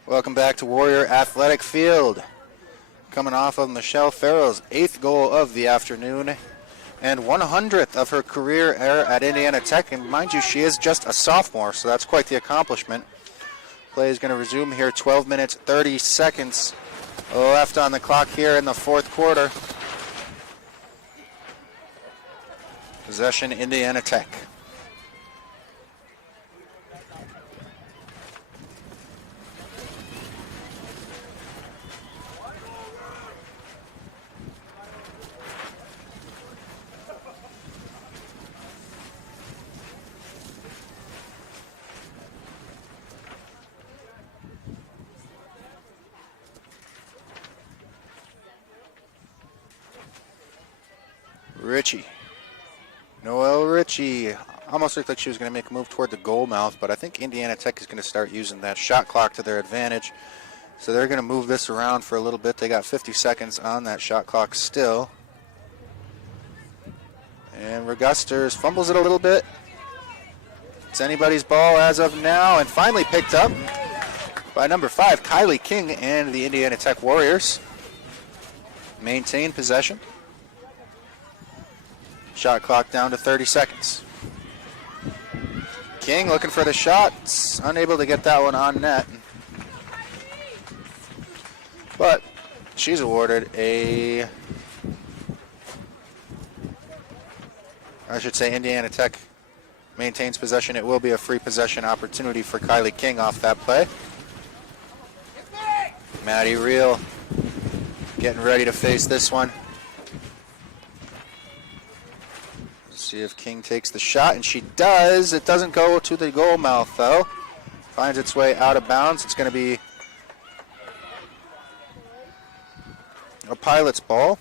Welcome back to Warrior Athletic Field. Coming off of Michelle Farrow's 8th goal of the afternoon and 100th of her career at Indiana Tech. And mind you, she is just a sophomore, so that's quite the accomplishment. Play is going to resume here, 12 minutes, 30 seconds left on the clock here in the fourth quarter. Possession, Indiana Tech. Noelle Ritchie almost looked like she was going to make a move toward the goal mouth, but I think Indiana Tech is going to start using that shot clock to their advantage. So they're going to move this around for a little bit. They got 50 seconds on that shot clock still. And Regusters fumbles it a little bit. It's anybody's ball as of now, and finally picked up by number 5, Kylie King, and the Indiana Tech Warriors maintain possession. Shot clock down to 30 seconds. King looking for the shot, unable to get that one on net. But she's awarded Indiana Tech maintains possession. It will be a free possession opportunity for Kylie King off that play. Maddie Reel getting ready to face this one. See if King takes the shot, and she does. It doesn't go to the goal mouth, though. Finds its way out of bounds. It's going to be a Pilot's ball.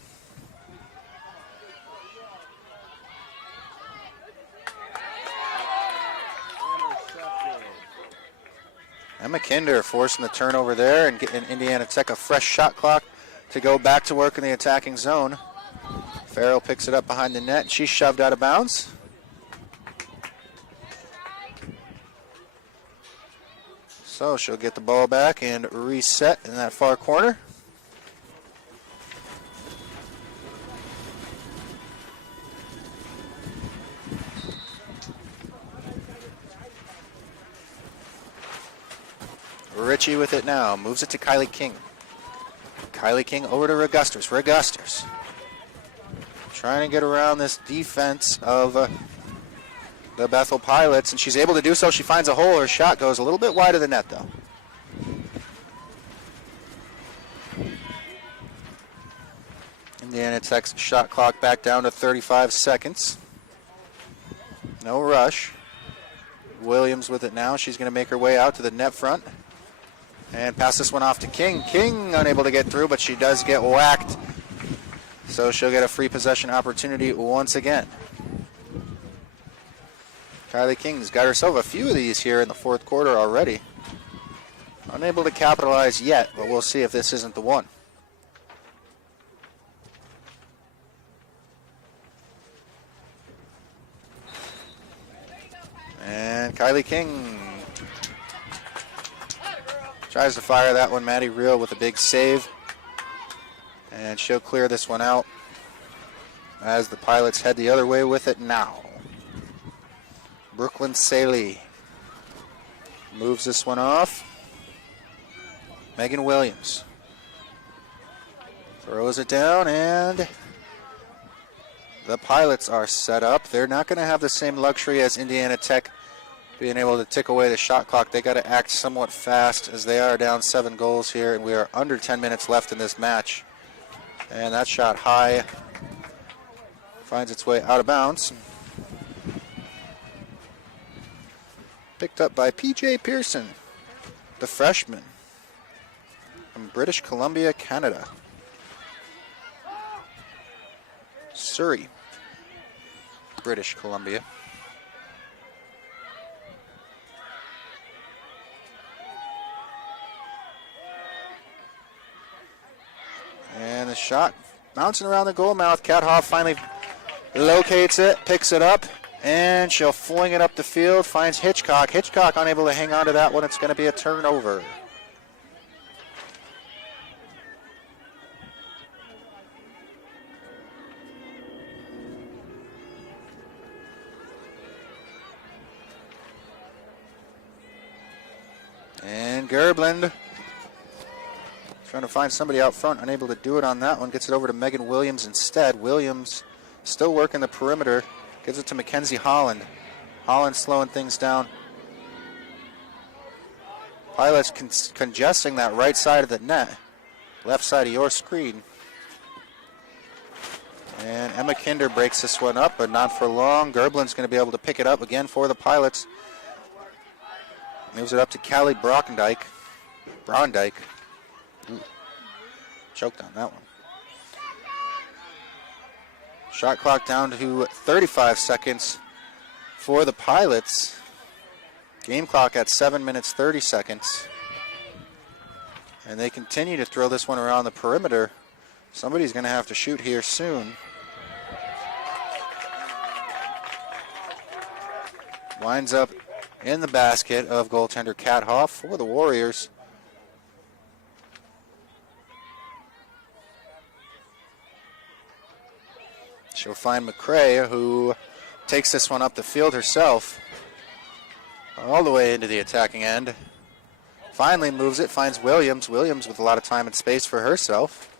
Emma Kinder forcing the turnover there and getting Indiana Tech a fresh shot clock to go back to work in the attacking zone. Farrell picks it up behind the net. She's shoved out of bounds. So she'll get the ball back and reset in that far corner. Ritchie with it now. Moves it to Kylie King. Kylie King over to Regusters. Regusters trying to get around this defense of the Bethel Pilots, and she's able to do so. She finds a hole. Her shot goes a little bit wide of the net, though. Indiana Tech's shot clock back down to 35 seconds. No rush. Williams with it now. She's going to make her way out to the net front and pass this one off to King. King unable to get through, but she does get whacked. So she'll get a free possession opportunity once again. Kylie King's got herself a few of these here in the fourth quarter already. Unable to capitalize yet, but we'll see if this isn't the one. And Kylie King tries to fire that one. Maddie Reel with a big save. And she'll clear this one out as the Pilots head the other way with it now. Brooklyn Saley moves this one off. Megan Williams throws it down, and the Pilots are set up. They're not going to have the same luxury as Indiana Tech being able to tick away the shot clock. They got to act somewhat fast as they are down 7 goals here, and we are under 10 minutes left in this match. And that shot high finds its way out of bounds. Picked up by PJ Pearson, the freshman from British Columbia, Canada. Surrey, British Columbia. And the shot bouncing around the goal mouth. Kat Hoff finally locates it, picks it up, and she'll fling it up the field, finds Hitchcock. Hitchcock unable to hang on to that one. It's going to be a turnover. And Gerblund trying to find somebody out front, unable to do it on that one. Gets it over to Megan Williams instead. Williams still working the perimeter. Gives it to Mackenzie Holland. Holland slowing things down. Pilots congesting that right side of the net. Left side of your screen. And Emma Kinder breaks this one up, but not for long. Gerblund's going to be able to pick it up again for the Pilots. Moves it up to Callie Brondike. Ooh, choked on that one. Shot clock down to 35 seconds for the Pilots. Game clock at 7 minutes 30 seconds. And they continue to throw this one around the perimeter. Somebody's going to have to shoot here soon. Winds up in the basket of goaltender Kat Hoff for the Warriors. She'll find McCrae, who takes this one up the field herself, all the way into the attacking end. Finally moves it, finds Williams. Williams with a lot of time and space for herself.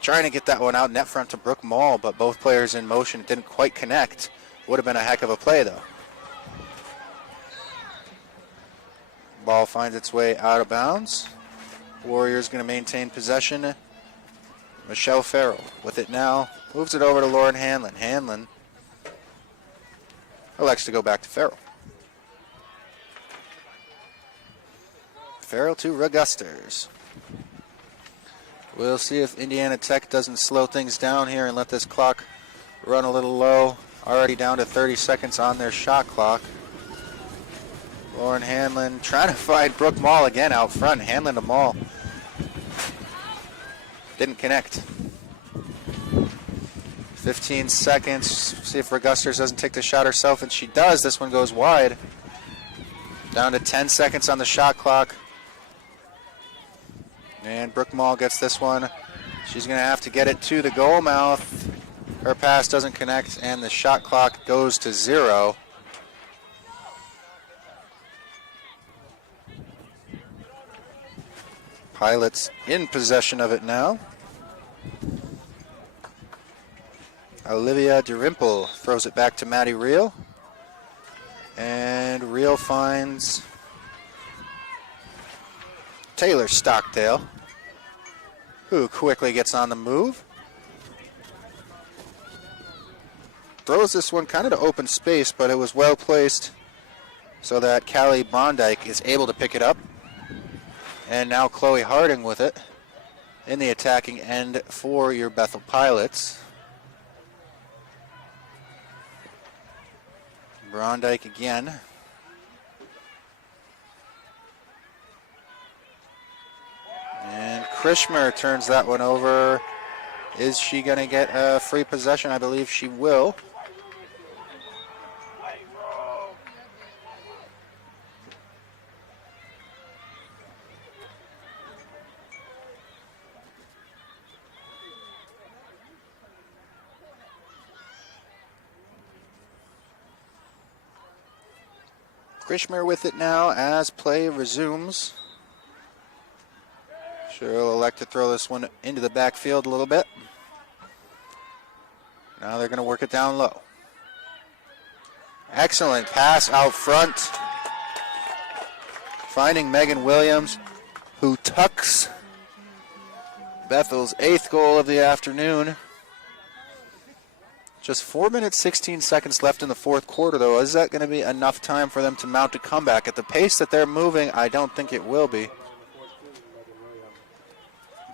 Trying to get that one out net front to Brooke Mall, but both players in motion. It didn't quite connect. Would have been a heck of a play, though. Ball finds its way out of bounds. Warriors going to maintain possession. Michelle Farrell with it now. Moves it over to Lauren Hanlon. Hanlon elects to go back to Farrell. Farrell to Regusters. We'll see if Indiana Tech doesn't slow things down here and let this clock run a little low. Already down to 30 seconds on their shot clock. Lauren Hanlon trying to find Brooke Mall again out front. Hanlon to Mall. Didn't connect. 15 seconds. See if Regusters doesn't take the shot herself, and she does. This one goes wide. Down to 10 seconds on the shot clock. And Brooke Mall gets this one. She's going to have to get it to the goal mouth. Her pass doesn't connect, and the shot clock goes to 0. Pilots in possession of it now. Olivia DeRimple throws it back to Maddie Reel. And Reel finds Taylor Stockdale, who quickly gets on the move. Throws this one kind of to open space, but it was well placed so that Callie Brondike is able to pick it up. And now Chloe Harding with it in the attacking end for your Bethel Pilots. Brondike again. And Krishmer turns that one over. Is she going to get a free possession? I believe she will. Krishmer with it now as play resumes. She'll elect to throw this one into the backfield a little bit. Now they're going to work it down low. Excellent pass out front. Finding Megan Williams, who tucks Bethel's 8th goal of the afternoon. Just 4 minutes, 16 seconds left in the fourth quarter, though. Is that going to be enough time for them to mount a comeback? At the pace that they're moving, I don't think it will be.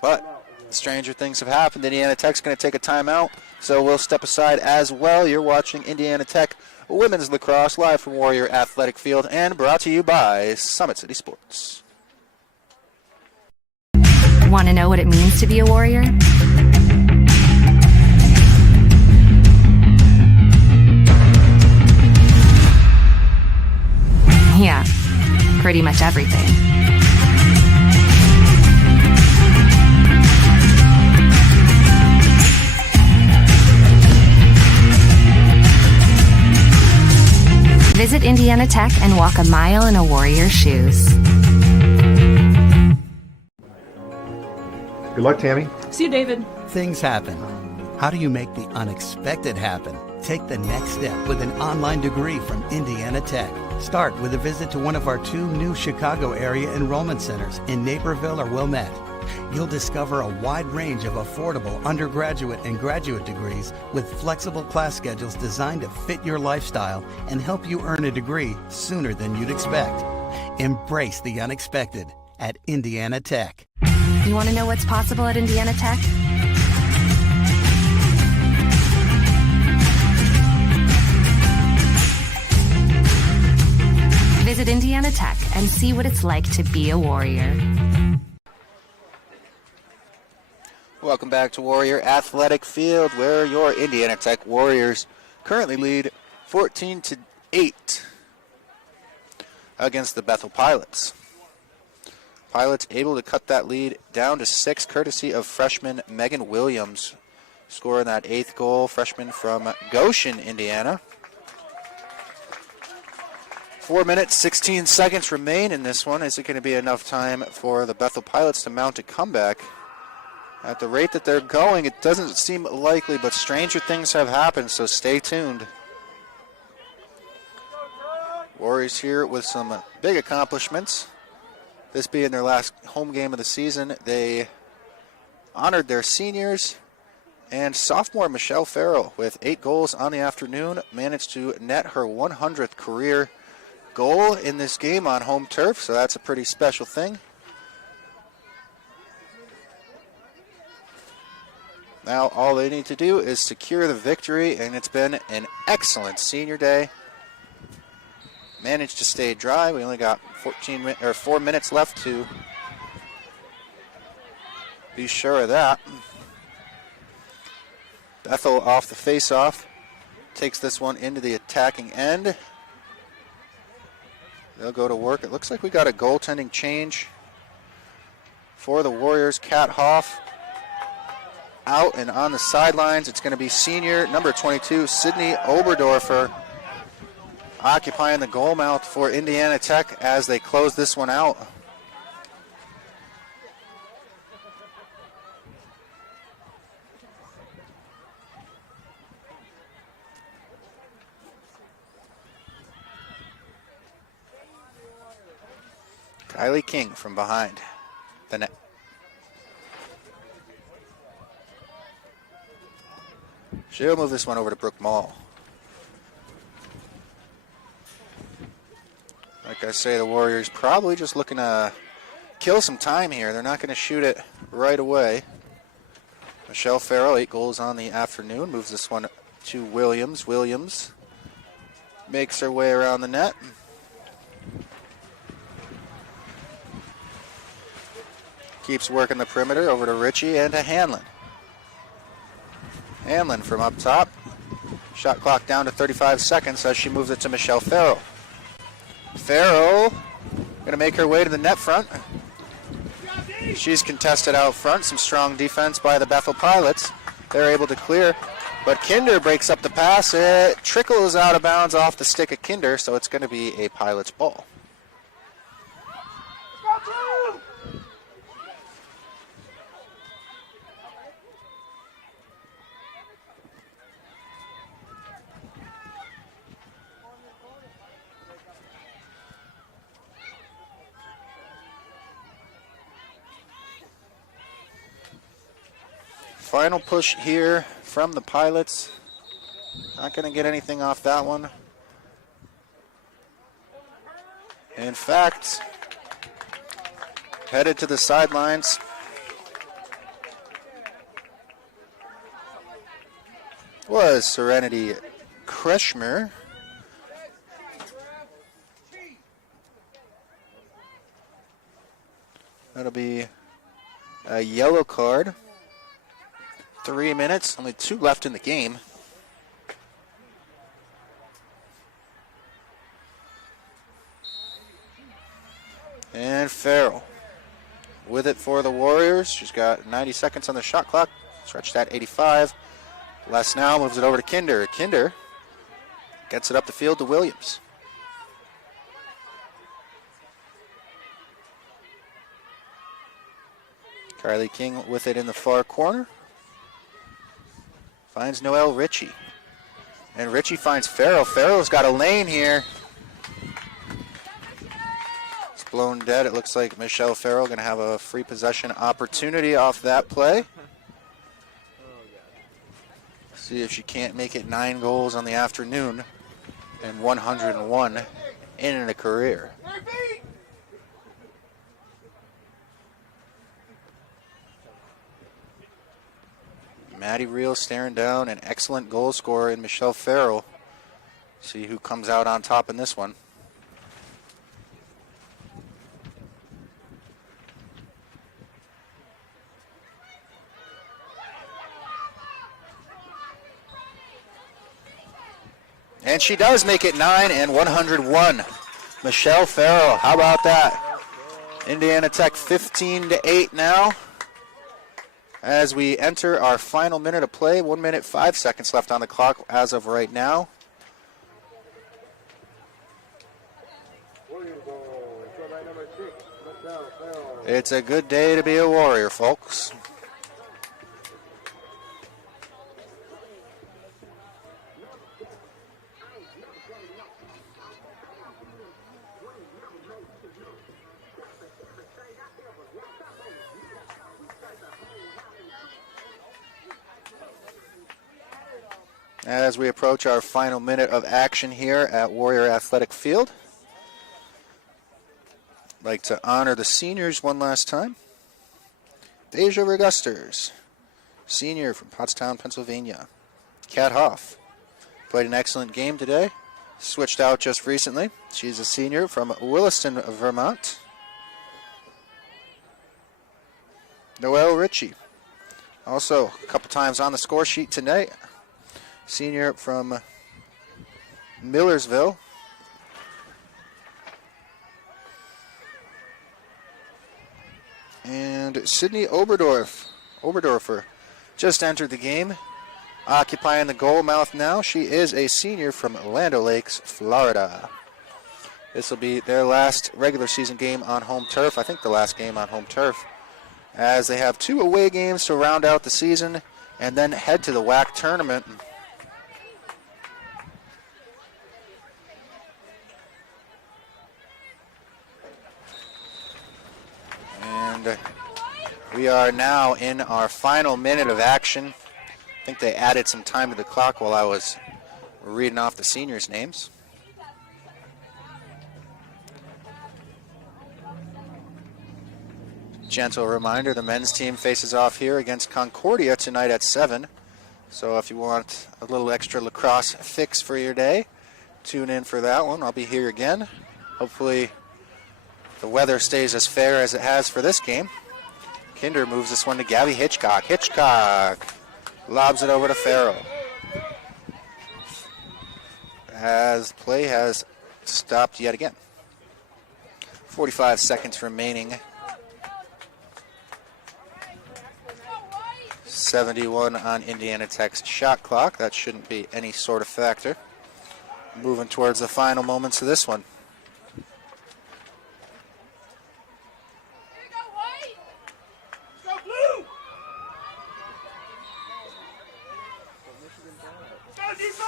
But stranger things have happened. Indiana Tech's going to take a timeout, so we'll step aside as well. You're watching Indiana Tech Women's Lacrosse live from Warrior Athletic Field and brought to you by Summit City Sports. Want to know what it means to be a Warrior? Yeah, pretty much everything. Visit Indiana Tech and walk a mile in a Warrior's shoes. Good luck, Tammy. See you, David. Things happen. How do you make the unexpected happen? Take the next step with an online degree from Indiana Tech. Start with a visit to one of our 2 new Chicago area enrollment centers in Naperville or Wilmette. You'll discover a wide range of affordable undergraduate and graduate degrees with flexible class schedules designed to fit your lifestyle and help you earn a degree sooner than you'd expect. Embrace the unexpected at Indiana Tech. You want to know what's possible at Indiana Tech? Visit Indiana Tech and see what it's like to be a Warrior. Welcome back to Warrior Athletic Field, where your Indiana Tech Warriors currently lead 14-8 against the Bethel Pilots. Pilots able to cut that lead down to 6, courtesy of freshman Megan Williams, scoring that 8th goal, freshman from Goshen, Indiana. 4 minutes, 16 seconds remain in this one. Is it going to be enough time for the Bethel Pilots to mount a comeback? At the rate that they're going, it doesn't seem likely, but stranger things have happened, so stay tuned. Warriors here with some big accomplishments. This being their last home game of the season, they honored their seniors, and sophomore Michelle Farrell, with 8 goals on the afternoon, managed to net her 100th career goal in this game on home turf, so that's a pretty special thing. Now all they need to do is secure the victory, and it's been an excellent senior day. Managed to stay dry. We only got 4 minutes left to be sure of that. Bethel off the face-off, takes this one into the attacking end. They'll go to work. It looks like we got a goaltending change for the Warriors. Kat Hoff out, and on the sidelines it's going to be senior number 22 Sydney Oberdorfer occupying the goal mouth for Indiana Tech as they close this one out. Kylie King from behind the net. She'll move this one over to Brooke Mall. Like I say, the Warriors probably just looking to kill some time here. They're not going to shoot it right away. Michelle Farrell, 8 goals on the afternoon, moves this one to Williams. Williams makes her way around the net. Keeps working the perimeter over to Ritchie and to Hanlon. Hanlon from up top. Shot clock down to 35 seconds as she moves it to Michelle Farrell. Farrell going to make her way to the net front. She's contested out front. Some strong defense by the Bethel Pilots. They're able to clear, but Kinder breaks up the pass. It trickles out of bounds off the stick of Kinder, so it's going to be a Pilots ball. Final push here from the Pilots. Not going to get anything off that one. In fact, headed to the sidelines. Was Serenity Kretschmer. That'll be a yellow card. 3 minutes, only 2 left in the game. And Farrell with it for the Warriors. She's got 90 seconds on the shot clock, stretched at 85. Les now moves it over to Kinder. Kinder gets it up the field to Williams. Kylie King with it in the far corner. Finds Noelle Ritchie. And Ritchie finds Farrell. Farrell's got a lane here. It's blown dead. It looks like Michelle Farrell going to have a free possession opportunity off that play. See if she can't make it 9 goals on the afternoon and 101 in a career. Maddie Reel staring down an excellent goal scorer in Michelle Farrell. See who comes out on top in this one. And she does make it 9 and 101. Michelle Farrell, how about that? Indiana Tech 15-8 now. As we enter our final minute of play, 1 minute, 5 seconds left on the clock as of right now. It's a good day to be a Warrior, folks. As we approach our final minute of action here at Warrior Athletic Field, I'd like to honor the seniors one last time. Deja Regusters, senior from Pottstown, Pennsylvania. Kat Hoff played an excellent game today. Switched out just recently. She's a senior from Williston, Vermont. Noelle Ritchie, also a couple times on the score sheet tonight. Senior from Millersville. And Sydney Oberdorfer just entered the game, occupying the goal mouth now. She is a senior from Land O'Lakes, Florida. This will be their last regular season game on home turf. I think the last game on home turf, as they have 2 away games to round out the season and then head to the WAC tournament. And we are now in our final minute of action. I think they added some time to the clock while I was reading off the seniors' names. Gentle reminder, the men's team faces off here against Concordia tonight at 7. So if you want a little extra lacrosse fix for your day, tune in for that one. I'll be here again. Hopefully the weather stays as fair as it has for this game. Kinder moves this one to Gabby Hitchcock. Hitchcock lobs it over to Farrell. As play has stopped yet again. 45 seconds remaining. 71 on Indiana Tech's shot clock. That shouldn't be any sort of factor. Moving towards the final moments of this one.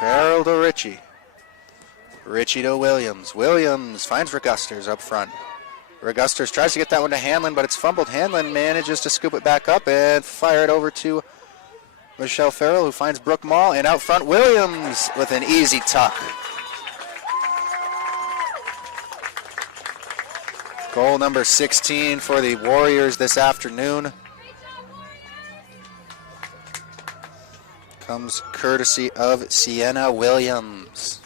Farrell to Ritchie. Ritchie to Williams. Williams finds Regusters up front. Regusters tries to get that one to Hanlon, but it's fumbled. Hanlon manages to scoop it back up and fire it over to Michelle Farrell, who finds Brooke Mall. And out front, Williams with an easy tuck. Goal number 16 for the Warriors this afternoon. Comes courtesy of Sienna Williams.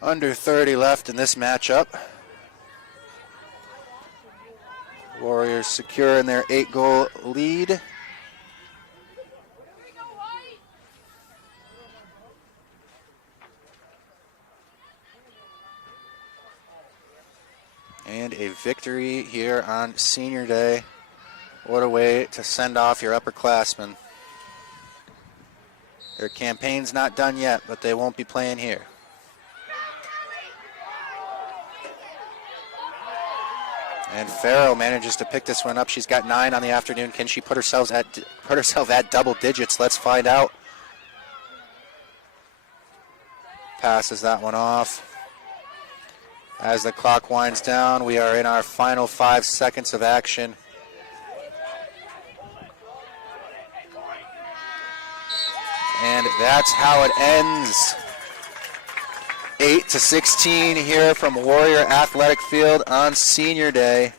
Under 30 left in this matchup. Warriors secure in their 8-goal lead. And a victory here on Senior Day. What a way to send off your upperclassmen. Their campaign's not done yet, but they won't be playing here. And Farrell manages to pick this one up. She's got 9 on the afternoon. Can she put herself at double digits? Let's find out. Passes that one off. As the clock winds down, we are in our final 5 seconds of action. And that's how it ends. 8-16 here from Warrior Athletic Field on Senior Day.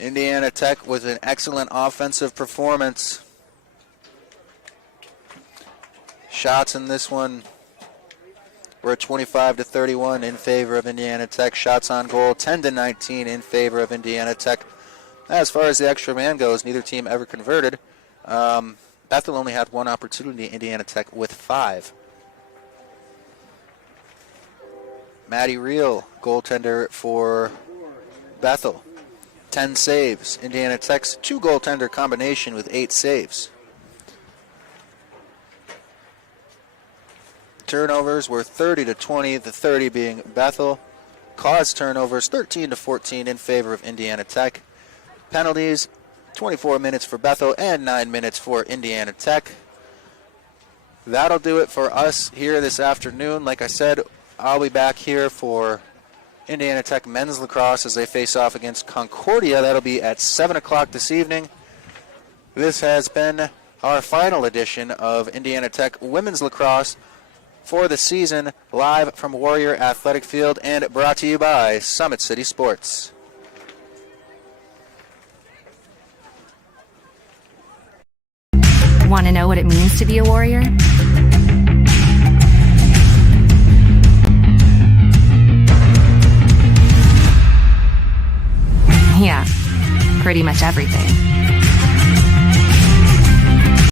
Indiana Tech with an excellent offensive performance. Shots in this one were 25-31 in favor of Indiana Tech. Shots on goal 10-19 in favor of Indiana Tech. As far as the extra man goes, neither team ever converted. Bethel only had 1 opportunity, Indiana Tech with 5. Maddie Reel, goaltender for Bethel. 10 saves. Indiana Tech's 2-goaltender combination with 8 saves. Turnovers were 30-20, the 30 being Bethel. Caused turnovers 13-14 in favor of Indiana Tech. Penalties 24 minutes for Bethel and 9 minutes for Indiana Tech. That'll do it for us here this afternoon. Like I said, I'll be back here for Indiana Tech men's lacrosse as they face off against Concordia. That'll be at 7 o'clock this evening. This has been our final edition of Indiana Tech women's lacrosse for the season, live from Warrior Athletic Field and brought to you by Summit City Sports. Want to know what it means to be a Warrior? Yeah, pretty much everything.